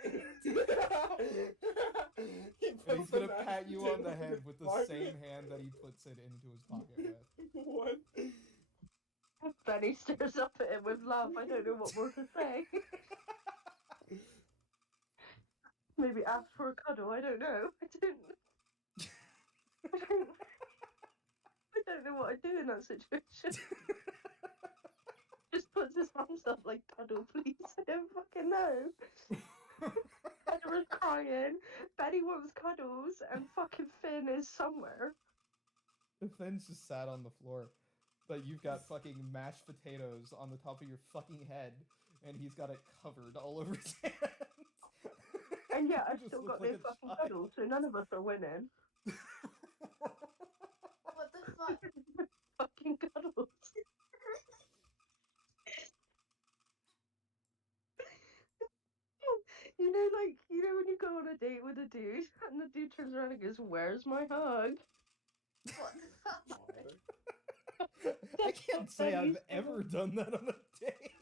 And he's gonna pat you on the head with the same hand that he puts it into his pocket with. What? Benny stares up at him with love. I don't know what more to say. Maybe ask for a cuddle. I don't know. I don't know what I'd do in that situation. Just puts his hands up like, cuddle, please. I don't fucking know. Edward's crying. Betty wants cuddles, and fucking Finn is somewhere. Finn's just sat on the floor, but you've got fucking mashed potatoes on the top of your fucking head, and he's got it covered all over his hands. And yeah, You I've just still look got like no a fucking child. cuddles, so none of us are winning. What the fuck? Fucking cuddles. You know when you go on a date with a dude and the dude turns around and goes, "Where's my hug?" What the fuck? I can't say I've ever done that on a date.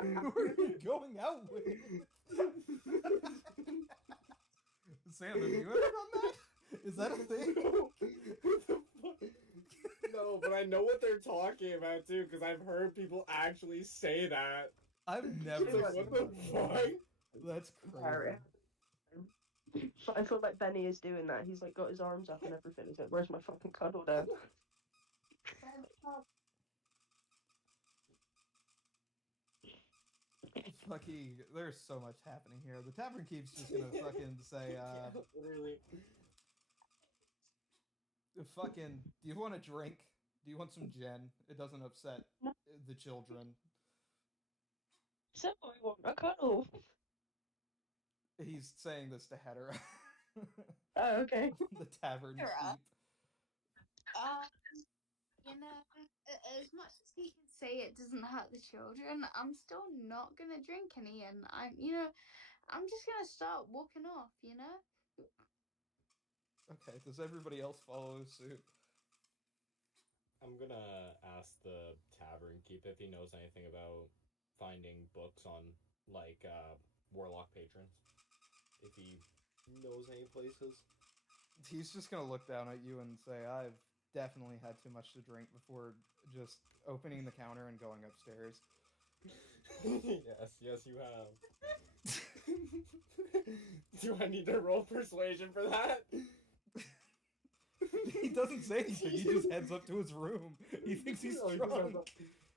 Who are you going out with? Sam, have you ever done that? Is that a thing? No, but I know what they're talking about too, because I've heard people actually say that. I've never It's like, seen what the that. fuck? That's crazy. Hilarious. But I feel like Benny is doing that. He's like got his arms up and everything. He's like, "Where's my fucking cuddle then?" Fucking, there's so much happening here. The tavern keeps just gonna fucking say, Yeah, literally. fucking, do you want a drink? Do you want some gin? It doesn't upset No. the children. So I want a cuddle. He's saying this to Hedera. Oh, okay. The tavern Hedera. keep. You know, as much as he can say it doesn't hurt the children, I'm still not gonna drink any, and I'm just gonna start walking off. Okay, does everybody else follow suit? I'm gonna ask the tavern keep if he knows anything about finding books on like warlock patrons. If he knows any places. He's just gonna look down at you and say, "I've definitely had too much to drink," before just opening the counter and going upstairs. Yes, you have. Do I need to roll persuasion for that? He doesn't say anything. He just heads up to his room. He thinks he's Oh, he just drunk.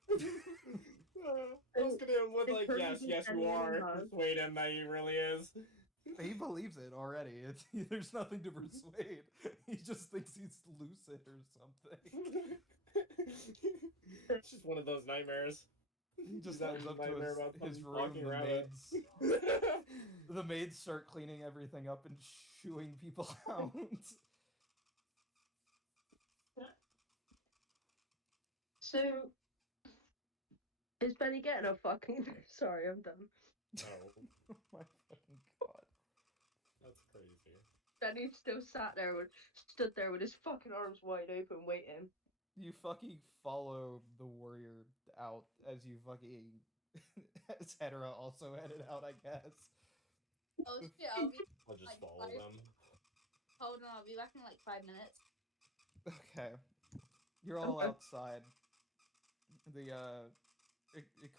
I was gonna end with Is like, Kirby yes, just you sending him are. bugs? Persuade him that he really is. He believes it already. There's nothing to persuade. He just thinks he's lucid or something. It's just one of those nightmares. He just That heads up nightmare to about his some room. talking The rabbit. the maids start cleaning everything up and shooing people out. So, is Benny getting a fucking? Sorry, I'm done. Oh, Oh my fucking god. that's crazy. Benny still stood there with his fucking arms wide open, waiting. You fucking follow the warrior out as you fucking as Hedera also headed out, I guess. Oh shit, I'll be I'll just like follow them. hold on, I'll be back in like 5 minutes. Okay. You're all Okay. outside. The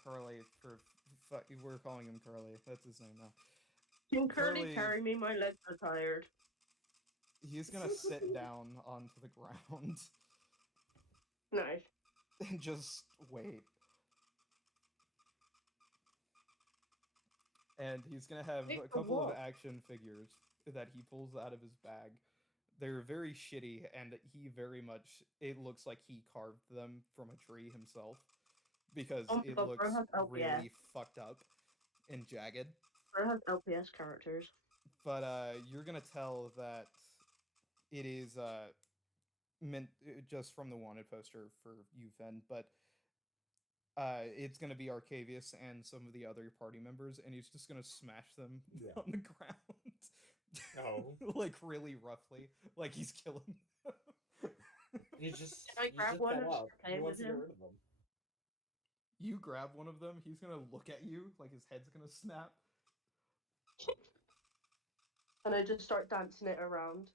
Curly we're calling him Curly. That's his name now. Can Curly Curly- carry me? My legs are tired. He's gonna sit down onto the ground Nice. and just wait. And he's gonna have Wait a for couple of what? action figures that he pulls out of his bag. They're very shitty, and it looks like he carved them from a tree himself, because Oh my it God, looks bro has LPS. really fucked up and jagged. Or has LPS characters. But you're gonna tell that it is meant just from the wanted poster for you, Fen, but it's gonna be Arcavius and some of the other party members, and he's just gonna smash them Yeah. on the ground. Oh. Like really roughly, like he's killing them. He just, Can I grab one and fell up. play He wants with to get him? rid of them. You grab one of them, he's gonna look at you like his head's gonna snap. And I just start dancing it around.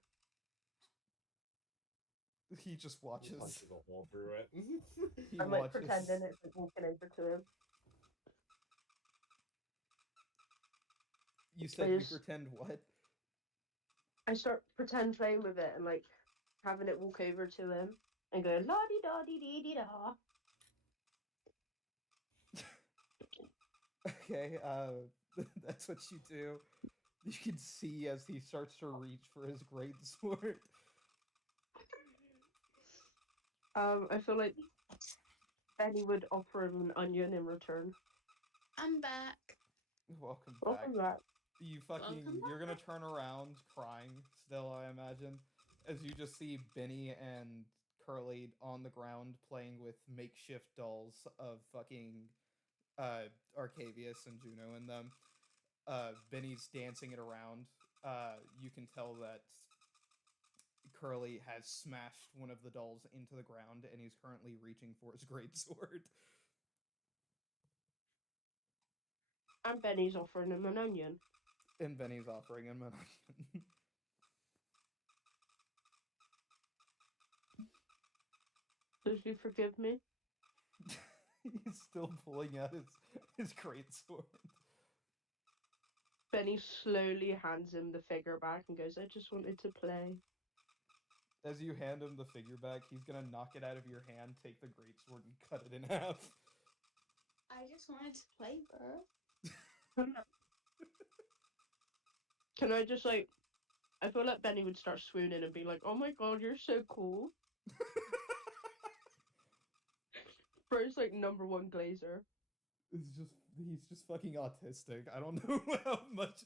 He just Just watches. punches a hole through it. He I'm like watches. pretending it's like walking over to him. You said you just- pretend what? I start pretend playing with it and like having it walk over to him and go la di da di dee dee da. Okay, that's what you do. You can see as he starts to reach for his great sword. I feel like Benny would offer him an onion in return. I'm back. Welcome back. Welcome back. You fucking, Welcome you're gonna turn around crying still, I imagine, as you just see Benny and Curly on the ground playing with makeshift dolls of fucking Arcavius and Juno in them. Benny's dancing it around. You can tell that Curly has smashed one of the dolls into the ground, and he's currently reaching for his greatsword. And Benny's offering him an onion. And Benny's offering him an onion. Does he forgive me? He's still pulling out his greatsword. Benny slowly hands him the figure back and goes, I just wanted to play. As you hand him the figure back, he's gonna knock it out of your hand, take the greatsword, and cut it in half. I just wanted to play, bro. Can I just like, I feel like Benny would start swooning and be like, oh my god, you're so cool. Bro's like #1 glazer. He's just fucking autistic. I don't know how much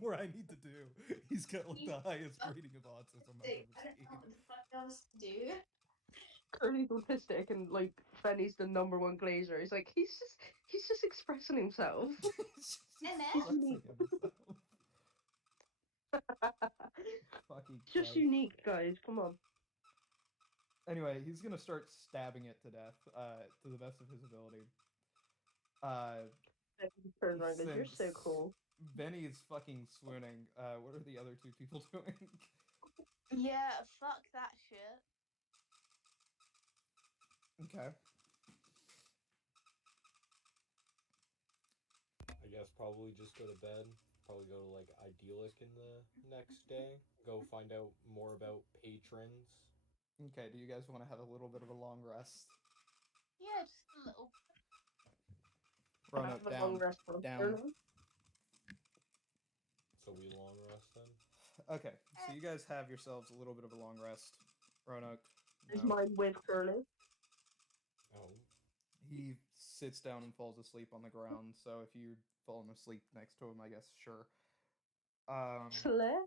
more I need to do. He's got like the highest rating of autism I've I ever don't know what seen. the fuck else to do. Curly's autistic and like Benny's the #1 glazer. He's like, he's just expressing himself. He's And just then- expressing himself. Fucking Just Christ. unique, guys. Come on. Anyway, he's gonna start stabbing it to death, to the best of his ability. Turns around and goes, "You're so Since cool." Benny's fucking swooning, what are the other two people doing? Yeah, fuck that shit. Okay. I guess probably just go to bed. Probably go to like Idyllic in the next day. Go find out more about patrons. Okay, do you guys want to have a little bit of a long rest? Yeah, just a little. Roanoke, Have a long down. rest from Down. turning. So we long rest then. Okay, so you guys have yourselves a little bit of a long rest. Roanoke, Is no. mine with Curly? Oh. He sits down and falls asleep on the ground, so if you're falling asleep next to him, I guess, sure. Slay.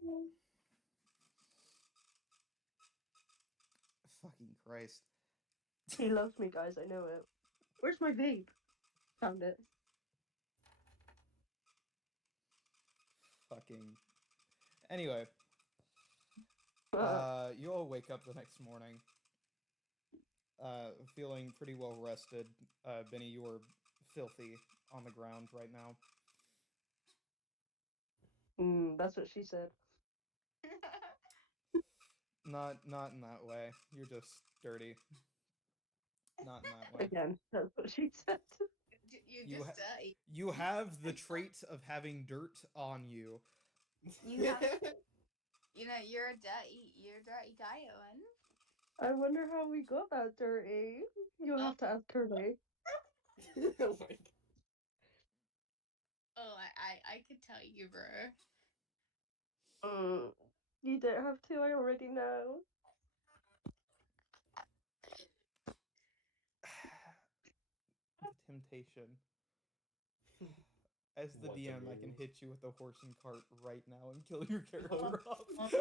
Fucking Christ. He loves me, guys. I know it. Where's my vape? Found it. Fucking. Anyway, you all wake up the next morning, feeling pretty well rested. Benny, you are filthy on the ground right now. That's what she said. Not in that way. You're just dirty. Not in that way. Again, that's what she said. You're You just dirty. You have the trait of having dirt on you. You have, you're a dirty guy, Owen. I wonder how we got that dirty. You'll have to ask Curly. Oh my God. Oh, I could tell you, bro. You don't have to. I already know. The temptation. As the What to DM, I can move. hit you with a horse and cart right now and kill your character off.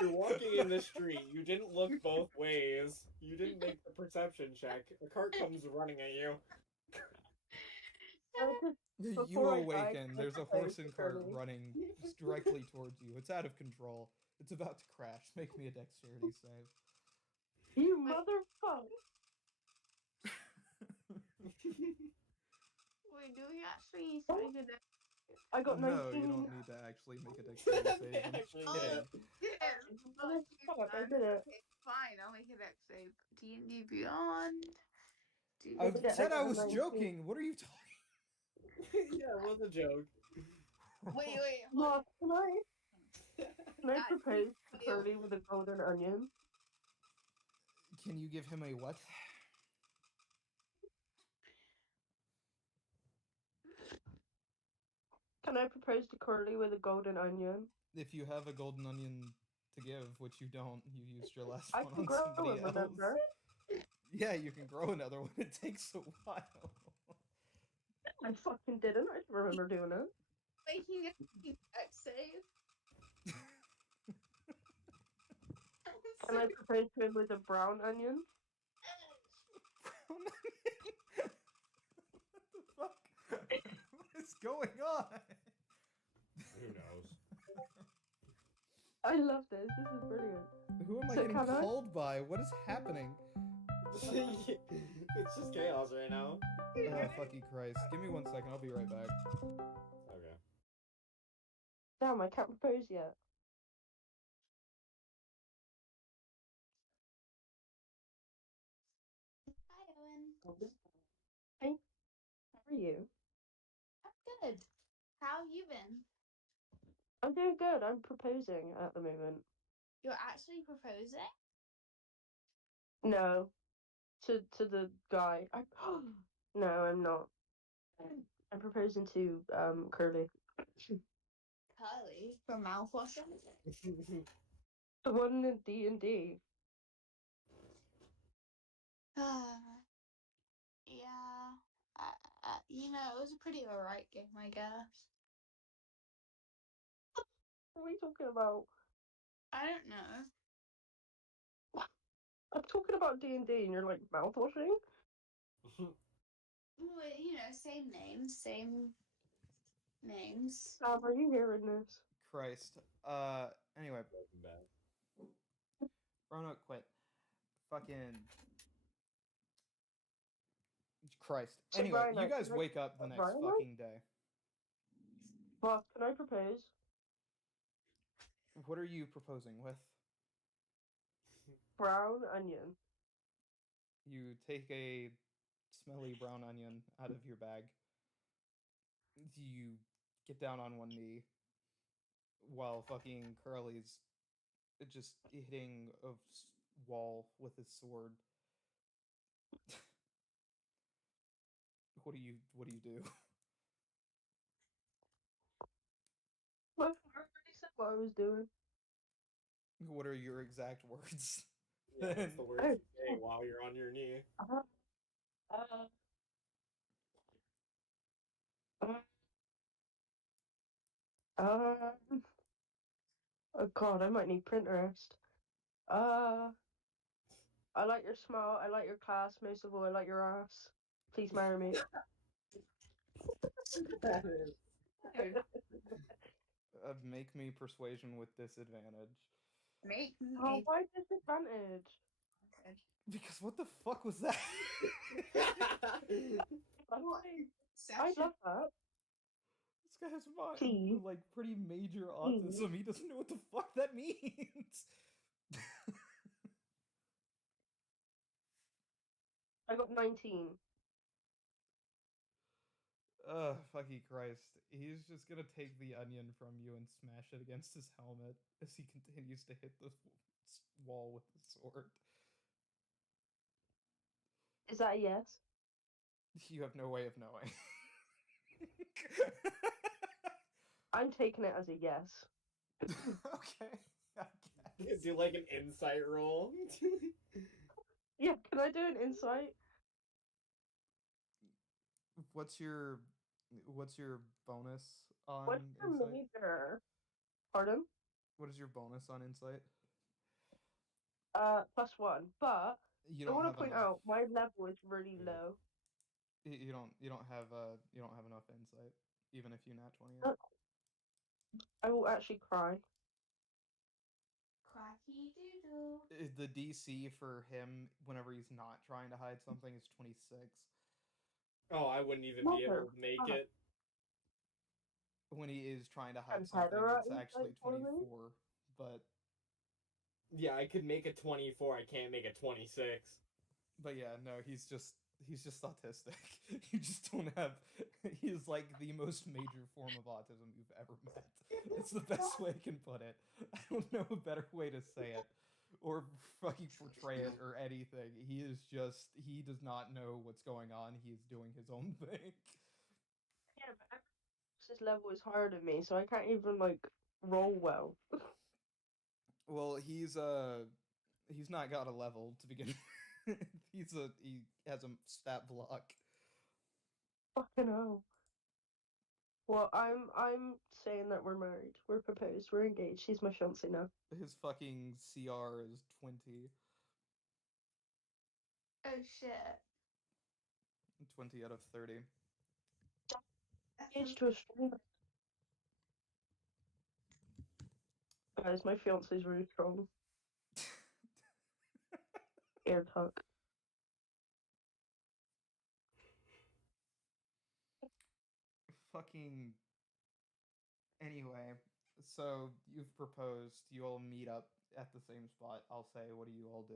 You're walking in the street. You didn't look both ways. You didn't make the perception check. A cart comes running at you. You Before I die, awaken. can I There's a propose horse to and cart Curly? running directly towards you. It's out of control. It's about to crash. Make me a dexterity save. You motherfucker! Wait, do we actually need to make a I got No, 19. you don't need to actually make a dexterity save. I'm Actually just kidding. Fuck, I did it. Okay, fine, I'll make a dex save. D&D Beyond. I Yeah, I said I got a was 19. joking. What are you talking? Yeah, it was a joke. Wait, hold Well, can I That- propose to Ew. Curly with a golden onion? Can you give him a what? Can I propose to Curly with a golden onion? If you have a golden onion to give, which you don't, you used your last I one can on grow somebody it, else. remember? Yeah, you can grow another one. It takes a while. I fucking didn't. I don't remember doing it. making a dex save. Can I propose to him with a brown onion? Brown onion? What the fuck? What is going on? Who knows? I love this. This is brilliant. Who am I So getting can I? called by? What is happening? It's just chaos right now. Oh, fucking Christ. Give me 1 second. I'll be right back. Okay. Damn, I can't propose yet. Hi, Owen. Hey, how are you? I'm good. How have you been? I'm doing good. I'm proposing at the moment. You're actually proposing? No, to the guy. No, I'm not. I'm proposing to Curly, Curly from mouthwashing? the one in D&D. Yeah. It was a pretty alright game, I guess. What are we talking about? I don't know. I'm talking about D&D, and you're like mouthwashing. Well, same names, same names. Are you hearing this? Christ. Anyway, Bad. Roanoke quit. Fucking Christ. So Anyway, Ryan, you guys can I- wake up the next Ryan? fucking day. Boss, can I propose? What are you proposing with? Brown onion. You take a smelly brown onion out of your bag. You get down on one knee while fucking Curly's just hitting a wall with his sword. What do you do? Well, I already said what I was doing. What are your exact words? Yeah, what's the words you say while you're on your knee? Oh god, I might need Pinterest. I like your smile, I like your class, most of all, I like your ass. Please marry me. Make me persuasion with disadvantage. Make me Oh, a why disadvantage? good. Because what the fuck was that? I love that. This guy has Please. like pretty major Please. autism. He doesn't know what the fuck that means. I got 19. Fucky Christ. He's just gonna take the onion from you and smash it against his helmet as he continues to hit the wall with the sword. Is that a yes? You have no way of knowing. I'm taking it as a yes. Okay, I guess. Do like an insight roll. Yeah, can I do an insight? What's your bonus on What's your insight? major? Pardon? What is your bonus on insight? +1. But You I don't want to have point enough. out my level is really low. You don't have enough insight, even if you nat 20 Uh, it. I will actually cry. Quacky doodle. The DC for him whenever he's not trying to hide something is 26. Oh, I wouldn't even be able to make it. When he is trying to hide And something, Hedera it's is actually like for me? 24. But Yeah, I could make a 24. I can't make a 26. yeah, no, he's just autistic. You just don't have. He's like the most major form of autism you've ever met. It's the best way I can put it. I don't know a better way to say it, or fucking portray it, or anything. He does not know what's going on. He is doing his own thing. Yeah, but everyone else's level is higher than me, so I can't even like roll well. Well, he's not got a level to begin with. He has a stat block. Fucking hell. Well, I'm saying that we're married. We're proposed. We're engaged. She's my fiance now. His fucking CR is 20. Oh shit. 20 out of 30. Engaged to a strong. Guys, my fiance is really strong. Air tuck. Fucking. Anyway, so you've proposed. You all meet up at the same spot. I'll say, what do you all do?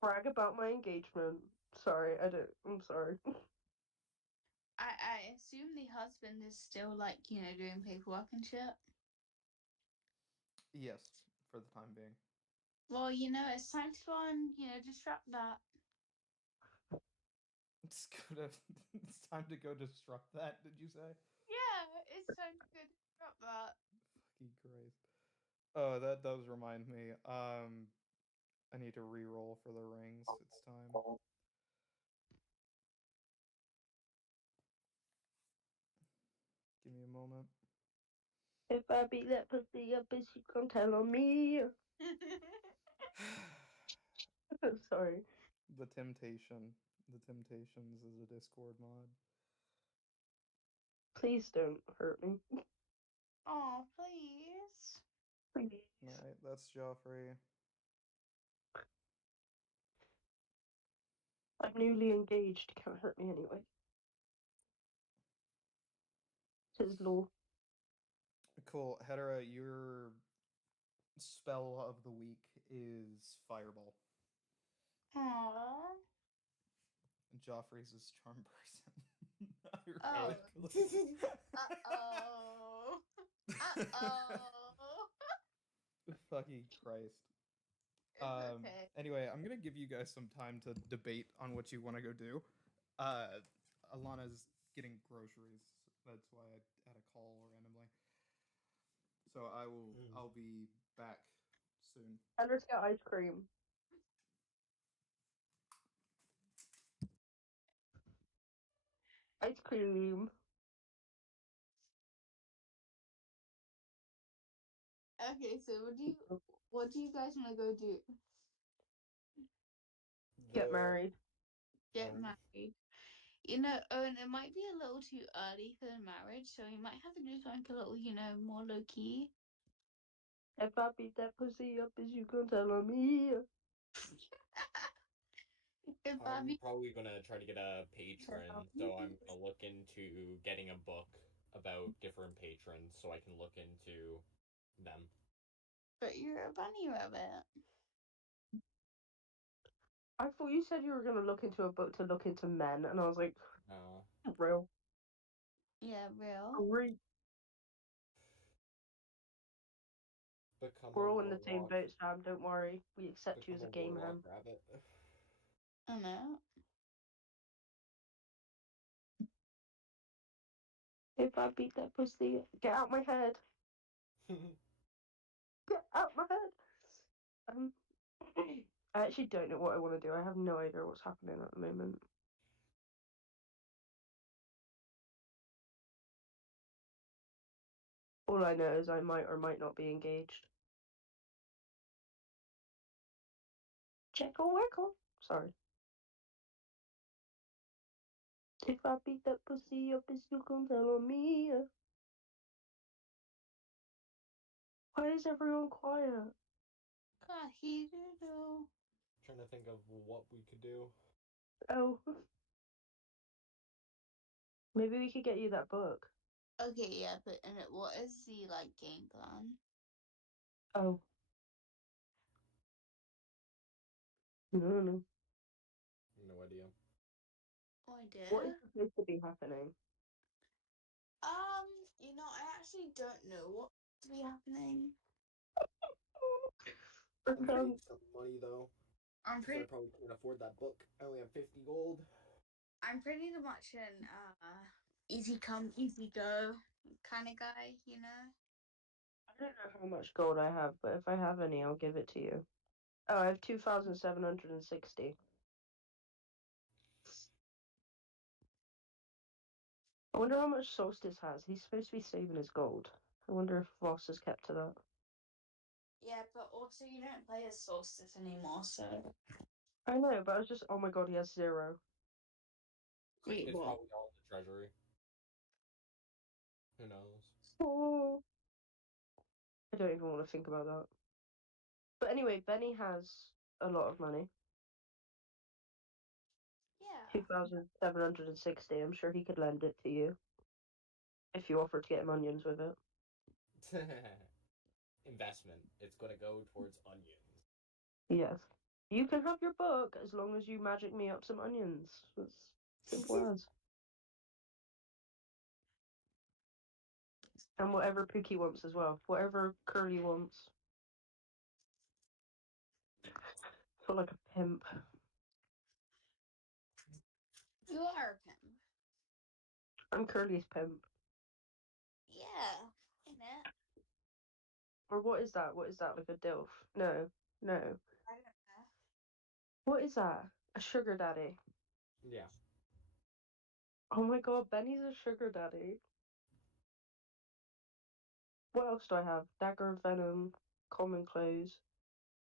Brag about my engagement. Sorry, I don't. I'm sorry. I assume the husband is still like, doing paperwork and shit. Yes, for the time being. Well, it's time to go and, disrupt that. It's gonna. It's time to go disrupt that. Did you say? Yeah, it's time to go disrupt that. Fucking Christ. Oh, that does remind me. I need to re-roll for the rings. It's time. Give me a moment. If I beat that pussy up, bitch, you come tell on me. I'm sorry. The Temptations is a Discord mod. Please don't hurt me. Oh, please. Please. Alright, that's Joffrey. I'm newly engaged. Can't hurt me anyway. Says law. Cool. Hedera, your spell of the week is Fireball. Aww. Joffrey's is Charm Person. Oh. Ironically. Uh-oh. Uh-oh. Fucking Christ. It's okay. Anyway, I'm gonna give you guys some time to debate on what you want to go do. Alana's getting groceries. That's why I had a call randomly. So I'll be back soon. And let's get ice cream. Ice cream. Okay, so what do you guys want to go do? Get married. Get married. You know, and it might be a little too early for the marriage, so we might have to do something a little, more low key. If I beat that pussy up, is you gonna tell on me? I'm probably gonna try to get a patron, so I'm gonna look into getting a book about different patrons so I can look into them. But you're a bunny rabbit. I thought you said you were gonna look into a book to look into men, and I was like, Uh, real. Yeah, real. Great. become We're a all in the same warlock. boat, Sam. Don't worry. We accept you as Become a gay warlock man. rabbit. I know. If I beat that pussy, get out my head. Get out my head. I actually don't know what I want to do. I have no idea what's happening at the moment. All I know is I might or might not be engaged. Check or wickle. Sorry. If I beat that pussy up, it's you gonna tell on me. Why is everyone quiet? Kahidoodle. Trying to think of what we could do. Oh. Maybe we could get you that book. Okay, yeah, but what is the game plan? Oh. No. No idea. Oh, I did. What is supposed to be happening? I actually don't know what's to be happening. I'm gonna need some money though. I'm I probably can't afford that book. I only have 50 gold. I'm pretty much an easy come, easy go kind of guy, I don't know how much gold I have, but if I have any, I'll give it to you. Oh, I have 2,760. I wonder how much Solstice has. He's supposed to be saving his gold. I wonder if Ross has kept to that. Yeah, but also you don't play as Solstice anymore, so. I know, but I was just, oh my god, he has 0. Wait, It's what? probably all in the treasury. Who knows? Oh. I don't even want to think about that. But anyway, Benny has a lot of money. Yeah. 2,760. I'm sure he could lend it to you. If you offer to get him onions with it. Investment. It's gonna go towards onions. Yes. You can have your book as long as you magic me up some onions. It's simple as. And whatever Pookie wants as well. Whatever Curly wants. Feel like a pimp. You are a pimp. I'm Curly's pimp. Yeah, innit? Or what is that? What is that? Like a DILF? No. I don't know. What is that? A sugar daddy. Yeah. Oh my god, Benny's a sugar daddy. What else do I have? Dagger, Venom, Common Clothes.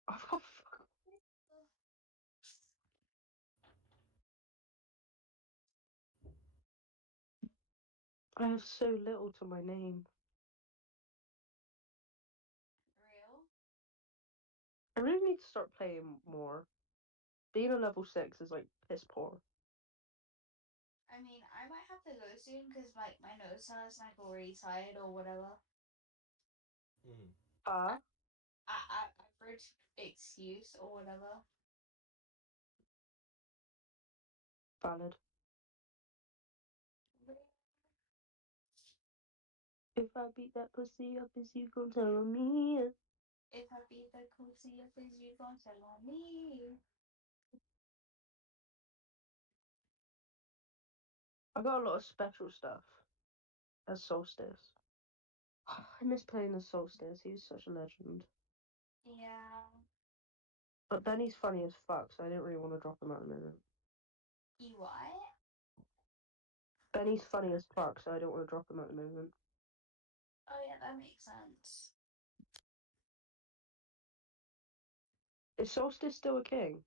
I've got I have so little to my name. Real? I really need to start playing more. being a level 6 is like piss poor. I mean, I might have to go soon because like my nose hurts and I feel really tired or whatever. Mm. I've heard excuse or whatever. Valid. If I beat that pussy up, is you gonna tell on me? If I beat the pussy up, is you gonna tell on me? I got a lot of special stuff as Solstice. I miss playing as Solstice. He was such a legend. Yeah. But Benny's funny as fuck, so I didn't really want to drop him at the moment. You what? Benny's funny as fuck, so I don't want to drop him at the moment. Oh yeah, that makes sense. Is Solstice still a king?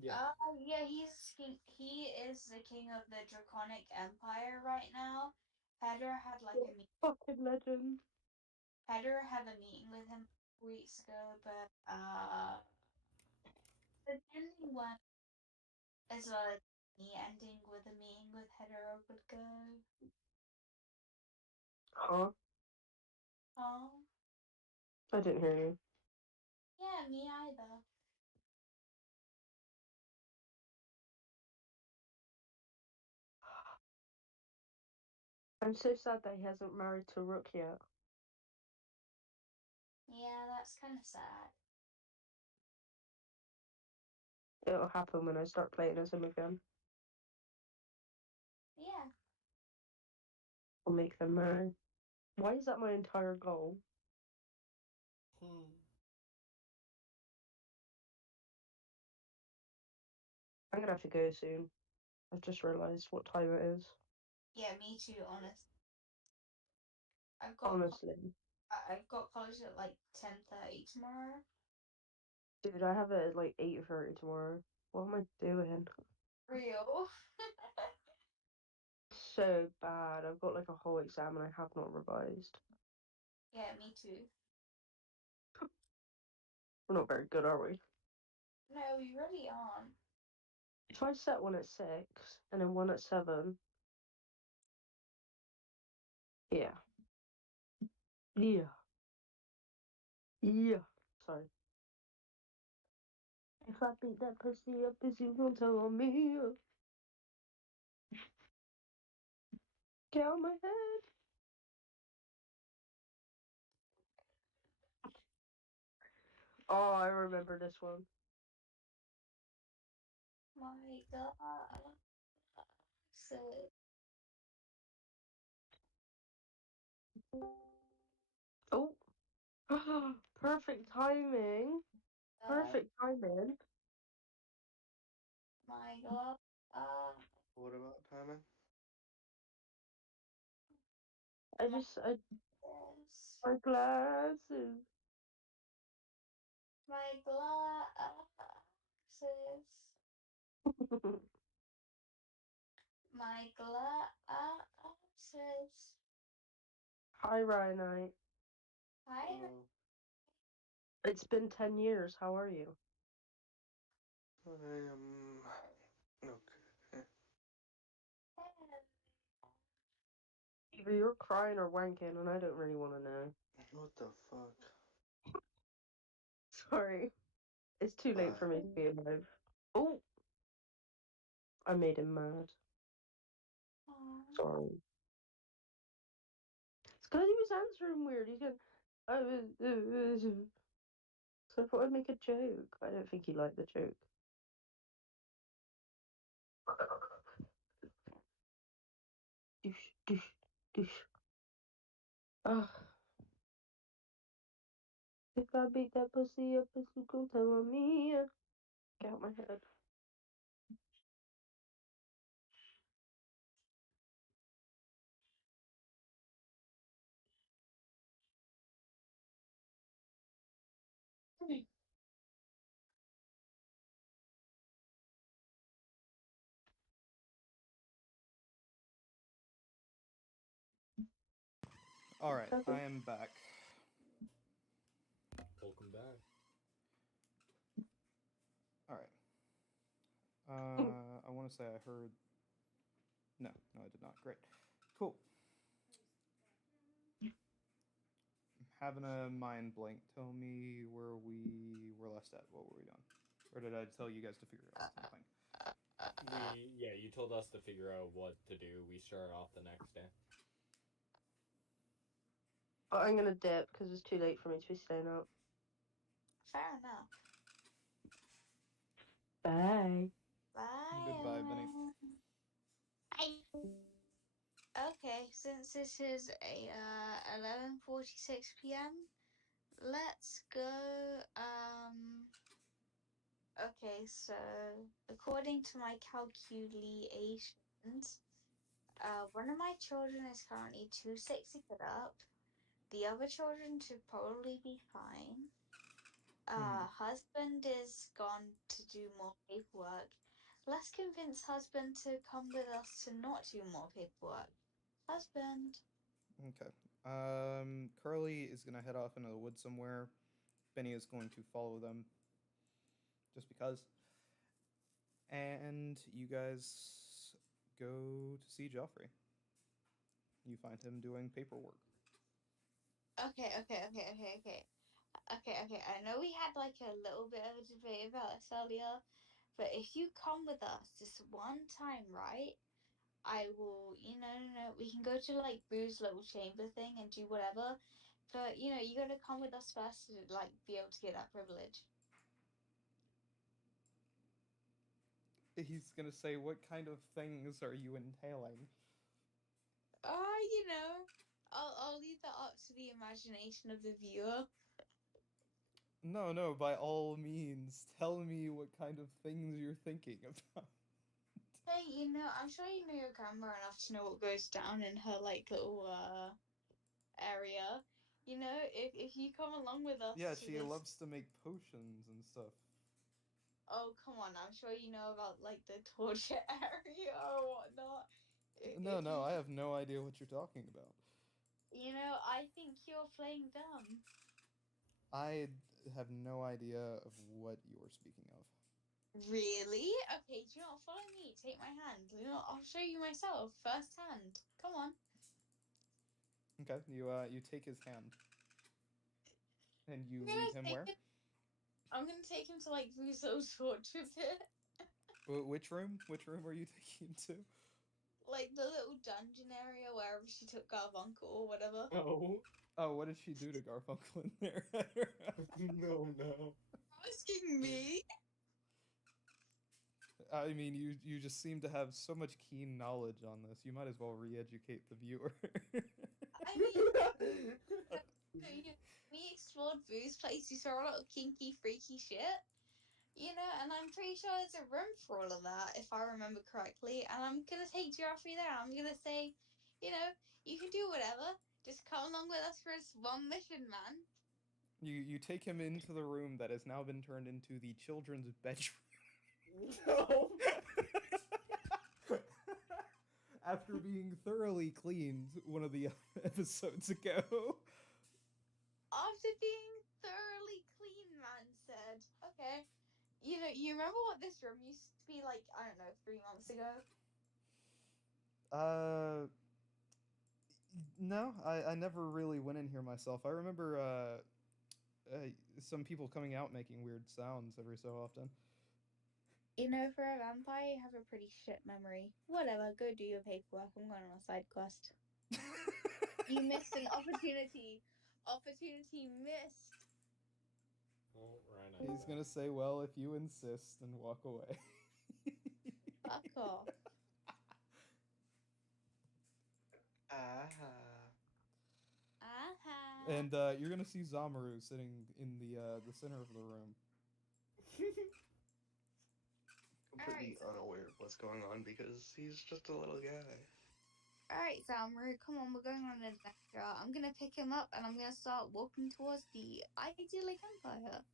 Yeah. Yeah, he's king. He is the king of the Draconic Empire right now. Heather had like a meeting. Fucking legend. Heather had a meeting with him weeks ago, but the ending one as well as me ending with a meeting with Heather would go. Huh? Oh, I didn't hear you. yeah, me either. I'm so sad that he hasn't married to Rook yet. Yeah, that's kind of sad. It'll happen when I start playing as him again. Yeah. I'll make them marry. Why is that my entire goal? Hmm. I'm gonna have to go soon. I've just realised what time it is. Yeah, me too, honest. I've got Honestly. I've got college at like 10:30 tomorrow. Dude, I have it at like 8:30 tomorrow. What am I doing? Real. So bad. I've got like a whole exam and I have not revised. Yeah, me too. We're not very good, are we? No, we really aren't. If I set one at 6 and then one at 7. Yeah. Yeah. Yeah. Sorry. If I beat that pussy up, is you gonna tell on me? Get out my head. Oh, I remember this one. My God. So, Oh. Perfect timing. Perfect timing. my God. What about timing? I Yes. my glasses. My glasses. My glasses. Hi, Ryanite. Hi. Hello. It's been 10 years. How are you? I am okay. Either you're crying or wanking, and I don't really want to know. What the fuck? Sorry. It's too late for me to be alive. Oh! I made him mad. Sorry. It's because he was answering weird. He's going, so I thought I'd make a joke. I don't think he liked the joke. Douche, douche, douche. Ugh. If I beat that pussy up, it's you go tell on me. Get out my head. All right, I am back. Welcome back. All right. I want to say I heard. No, no, I did not. Great. Cool. I'm having a mind blank. Tell me where we were last at. What were we doing? Or did I tell you guys to figure out something? You told us to figure out what to do. We start off the next day. But I'm gonna dip because it's too late for me to be staying out. Fair enough. Bye. Bye. Goodbye, Benny. Bye. Okay, since this is a 11:46 p.m., let's go. Okay, so according to my calculations, one of my children is currently too sick to get up. The other children should probably be fine. Husband is gone to do more paperwork. Let's convince husband to come with us to not do more paperwork. Husband. Okay. Curly is gonna head off into the woods somewhere. Benny is going to follow them, just because. And you guys go to see Joffrey. You find him doing paperwork. Okay. I know we had like a little bit of a debate about this earlier, but if you come with us this one time, right? I will, no, we can go to like Boo's little chamber thing and do whatever. But you gotta come with us first to like be able to get that privilege. He's gonna say, "What kind of things are you entailing?" I'll leave that up to the imagination of the viewer. No, no, by all means, tell me what kind of things you're thinking about. Hey, I'm sure you know your grandma enough to know what goes down in her like little area. If you come along with us Yeah, to she this. loves to make potions and stuff. Oh, come on, I'm sure you know about like the torture area or whatnot. No, If no, you, I have no idea what you're talking about. I think you're playing dumb. I have no idea of what you're speaking of. Really? Okay, do you not follow me? Take my hand. I'll show you myself firsthand. Come on. Okay, you take his hand. And you I'm gonna lead him take where? it. I'm gonna take him to like Ruso's torture pit. Which room? Which room are you taking him to? Like the little dungeon area wherever she took Garfunkel or whatever. Oh. Oh, what did she do to Garfunkel in there? No. Asking me? I mean, you just seem to have so much keen knowledge on this. You might as well re-educate the viewer. I mean, we explored Boo's place. We saw a lot of kinky, freaky shit. And I'm pretty sure there's a room for all of that, if I remember correctly. And I'm gonna take Geoffrey there. I'm gonna say, you can do whatever. Just come along with us for this one mission, man. You take him into the room that has now been turned into the children's bedroom. No. After being thoroughly cleaned one of the episodes ago. After being thoroughly clean, man said. Okay. You remember what this room used to be like, I don't know, 3 months ago? No, I never really went in here myself. I remember some people coming out making weird sounds every so often. For a vampire, you have a pretty shit memory. Whatever, go do your paperwork. I'm going on a side quest. You missed an opportunity. Opportunity missed. Oh, right. He's gonna say, "Well, if you insist," and walk away. Fuck off. And you're gonna see Zamaru sitting in the center of the room. Completely unaware of what's going on because he's just a little guy. Alright, Zamaru, come on, we're going on an adventure. I'm gonna pick him up and I'm gonna start walking towards the idyllic empire.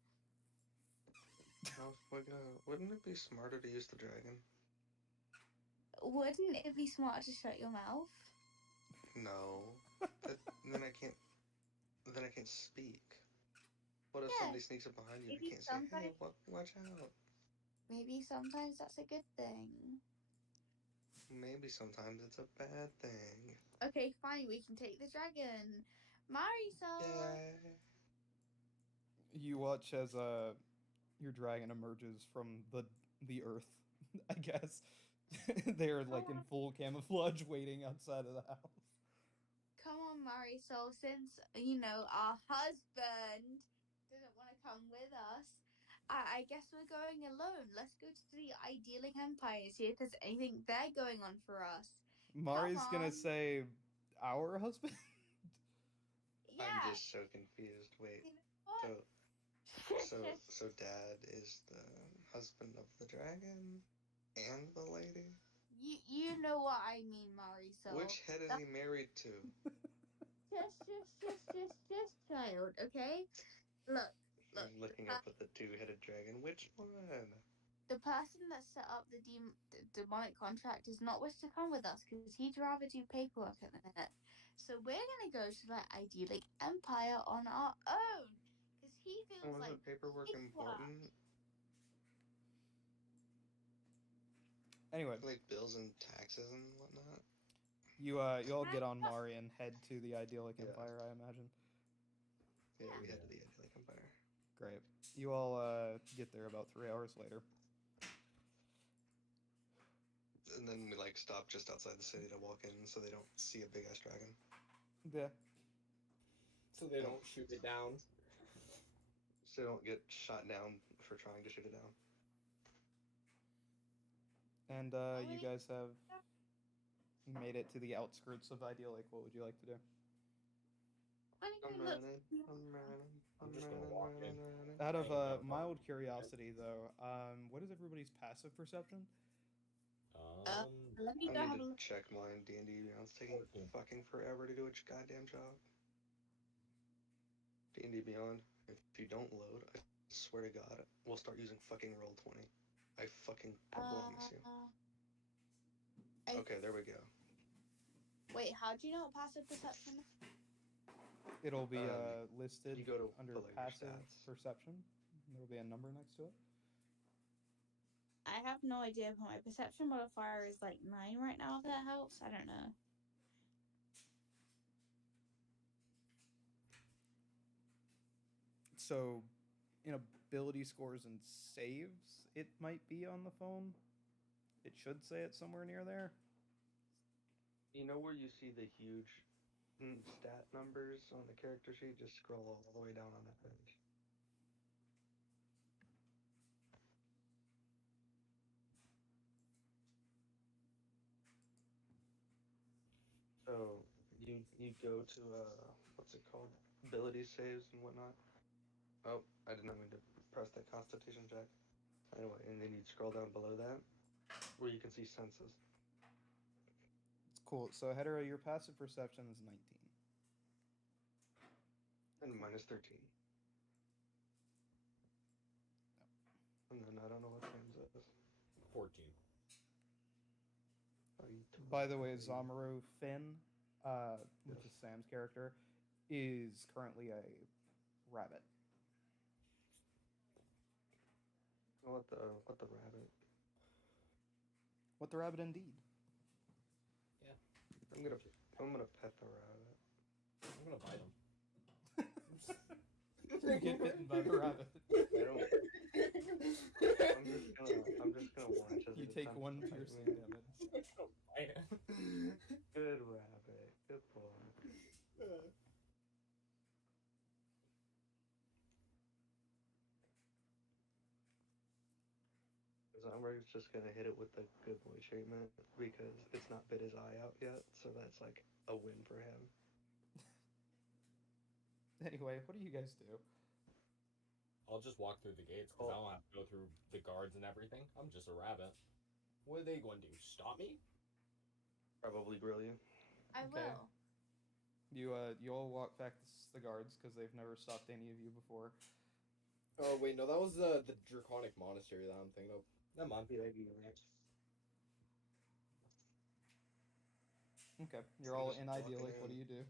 Wouldn't it be smarter to use the dragon? Wouldn't it be smart to shut your mouth? No. Then I can't. Then I can't speak. What if Yeah. somebody sneaks up behind you and Maybe I can't say, "Hey, somebody- watch out"? maybe sometimes that's a good thing. Maybe sometimes it's a bad thing. Okay, fine, we can take the dragon. Marisol! Yay. You watch as your dragon emerges from the earth, I guess. They're like in full camouflage waiting outside of the house. Come on, Marisol, since, you know, our husband didn't want to come with us, I guess we're going alone. Let's go to the Idyllic Empire, see if there's anything they're going on for us. Mari's gonna on. say, "Our husband." Yeah. I'm just so confused. Wait. You know what? So Dad is the husband of the dragon and the lady? You know what I mean, Marisol. Which head is he married to? Just, child, okay? Look. He's looking up at the two-headed dragon. Which one? The person that set up the demonic contract does not wish to come with us because he'd rather do paperwork at the minute. So we're gonna go to that idyllic empire on our own because he feels like Wasn't paperwork important? Anyway, Like bills and taxes and whatnot? you all get on Mari and head to the idyllic Yeah. empire, I imagine. Yeah, we head to the idyllic empire. Great. You all get there about 3 hours later. And then we like stop just outside the city to walk in so they don't see a big ass dragon. Yeah. So they don't shoot it down. So they don't get shot down for trying to shoot it down. And you guys have made it to the outskirts of idyllic. What would you like to do? I'm running. I'm just gonna walk in. Out of mild curiosity, though, what is everybody's passive perception? Let me I go need have a to look. check mine. D&D Beyond's taking fucking forever to do its goddamn job. D&D Beyond, if you don't load, I swear to God, we'll start using fucking Roll20. I fucking promise you. Okay, there we go. Wait, how do you know what passive perception? It'll be listed You go to under below your passive stats. perception. There'll be a number next to it. I have no idea if my perception modifier is like 9 right now, if that helps. I don't know. So, in ability scores and saves, it might be on the phone. It should say it somewhere near there. You know where you see the huge stat numbers on the character sheet? Just scroll all the way down on that page. So you go to what's it called? Ability saves and whatnot. Oh, I did not mean to press that Constitution check. Anyway, and then you scroll down below that, where you can see senses. It's cool. So, Hetero, your passive perception is 19. And minus 13. And then I don't know what James is. 14. Oh, By the way, Zamaru Finn, which is Sam's character, is currently a rabbit. What the rabbit? What the rabbit indeed. I'm gonna pet the rabbit. I'm gonna bite him. You get bitten by the rabbit. I don't. I'm just gonna watch as You it take attempts 1 to bite piercing me. damage. Bite him. Good rabbit. Good boy. Zomberg's just gonna hit it with the good boy treatment because it's not bit his eye out yet, so that's like a win for him. Anyway, what do you guys do? I'll just walk through the gates because I don't have to go through the guards and everything. I'm just a rabbit. What are they going to do? Stop me? Probably grill you. I Okay. will. You all walk past the guards because they've never stopped any of you before. Oh wait, no, that was the draconic monastery that I'm thinking of. Never mind. Okay, you're all just in walking idyllic. What do in. you do?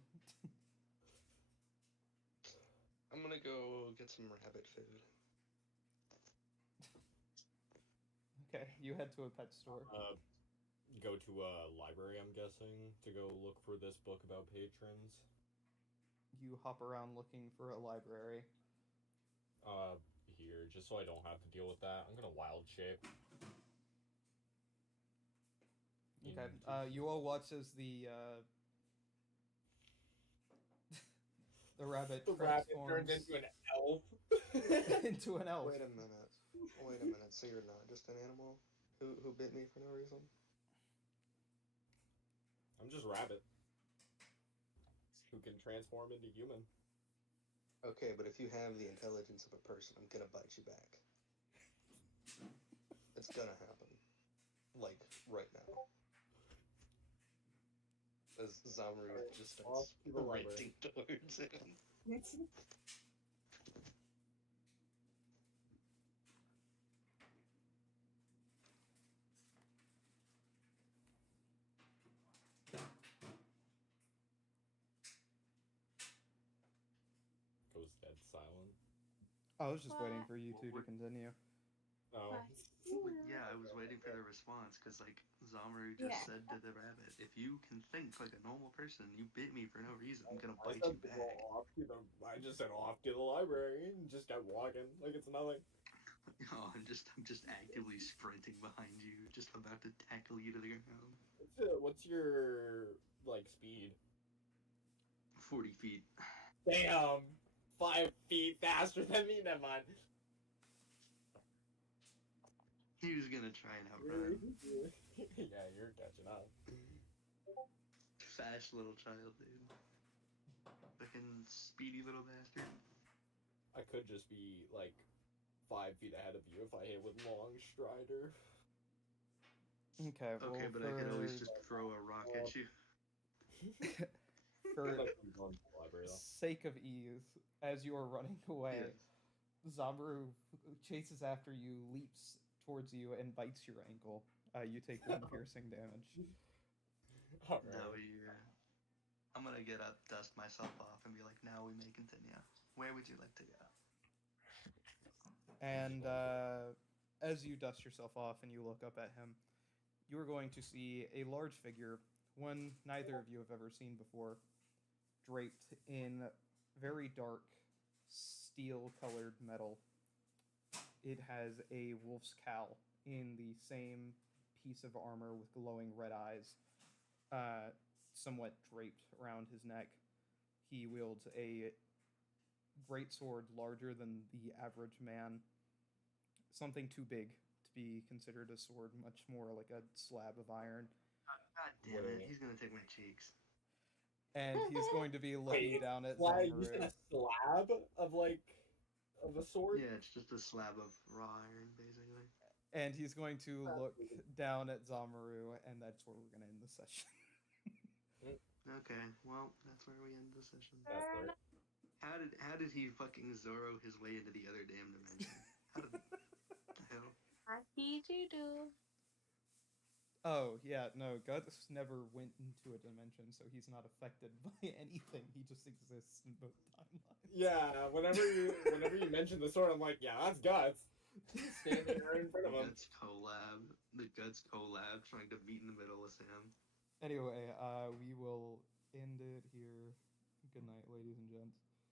I'm gonna go get some rabbit food. Okay, you head to a pet store. Go to a library, I'm guessing, to go look for this book about patrons. You hop around looking for a library. Here, just so I don't have to deal with that, I'm gonna wild shape. Okay. You all watch as the the rabbit The rabbit transforms turns into an elf. into an elf. Wait a minute. Wait a minute. So you're not just an animal who bit me for no reason? I'm just rabbit. Who can transform into human. Okay, but if you have the intelligence of a person, I'm gonna bite you back. It's gonna happen. Like, right now. As Zamaru just starts The library. racing towards him. Goes dead silent. I was just waiting What? for you two to continue. Oh. Why? Yeah, I was waiting for the response, because, like, Zamaru just Yeah. said to the rabbit, if you can think like a normal person, you bit me for no reason, I'm gonna I bite said you back. I just said off to the library and just kept walking like it's nothing. Oh, I'm just actively sprinting behind you, just about to tackle you to the ground. What's your, like, speed? 40 feet. Damn! 5 feet faster than me, never mind. He was gonna try and outrun. Yeah, you're catching up. Fast little child, dude. Fucking speedy little bastard. I could just be, like, 5 feet ahead of you if I hit with long strider. Okay. Okay, Well, but I could always just throw a rock at you. for Like, I'm going to the library, though. sake of ease, as you are running away, Yeah. Zamaru chases after you, leaps towards you, and bites your ankle. You take 1 piercing damage. Alright. Now I'm gonna get up, dust myself off, and be like, now we may continue. Where would you like to go? And as you dust yourself off and you look up at him, you are going to see a large figure, one neither of you have ever seen before, draped in very dark, steel-colored metal. It has a wolf's cowl in the same piece of armor with glowing red eyes, somewhat draped around his neck. He wields a great sword larger than the average man, something too big to be considered a sword, much more like a slab of iron. God damn it, he's gonna take my cheeks. And he's going to be looking Wait, down at why you said Zamaru. a slab of, like, of a sword? Yeah, it's just a slab of raw iron, basically. And he's going to look down at Zamaru, and that's where we're going to end the session. Okay, well, that's where we end the session. That's right. How did he fucking Zorro his way into the other damn dimension? How did the hell? do. Oh, yeah, no, Guts never went into a dimension, so he's not affected by anything. He just exists in both timelines. Yeah, whenever you mention the sword, I'm like, yeah, that's Guts. Standing right in front of him. The Guts collab trying to meet in the middle of Sam. Anyway, we will end it here. Good night, ladies and gents.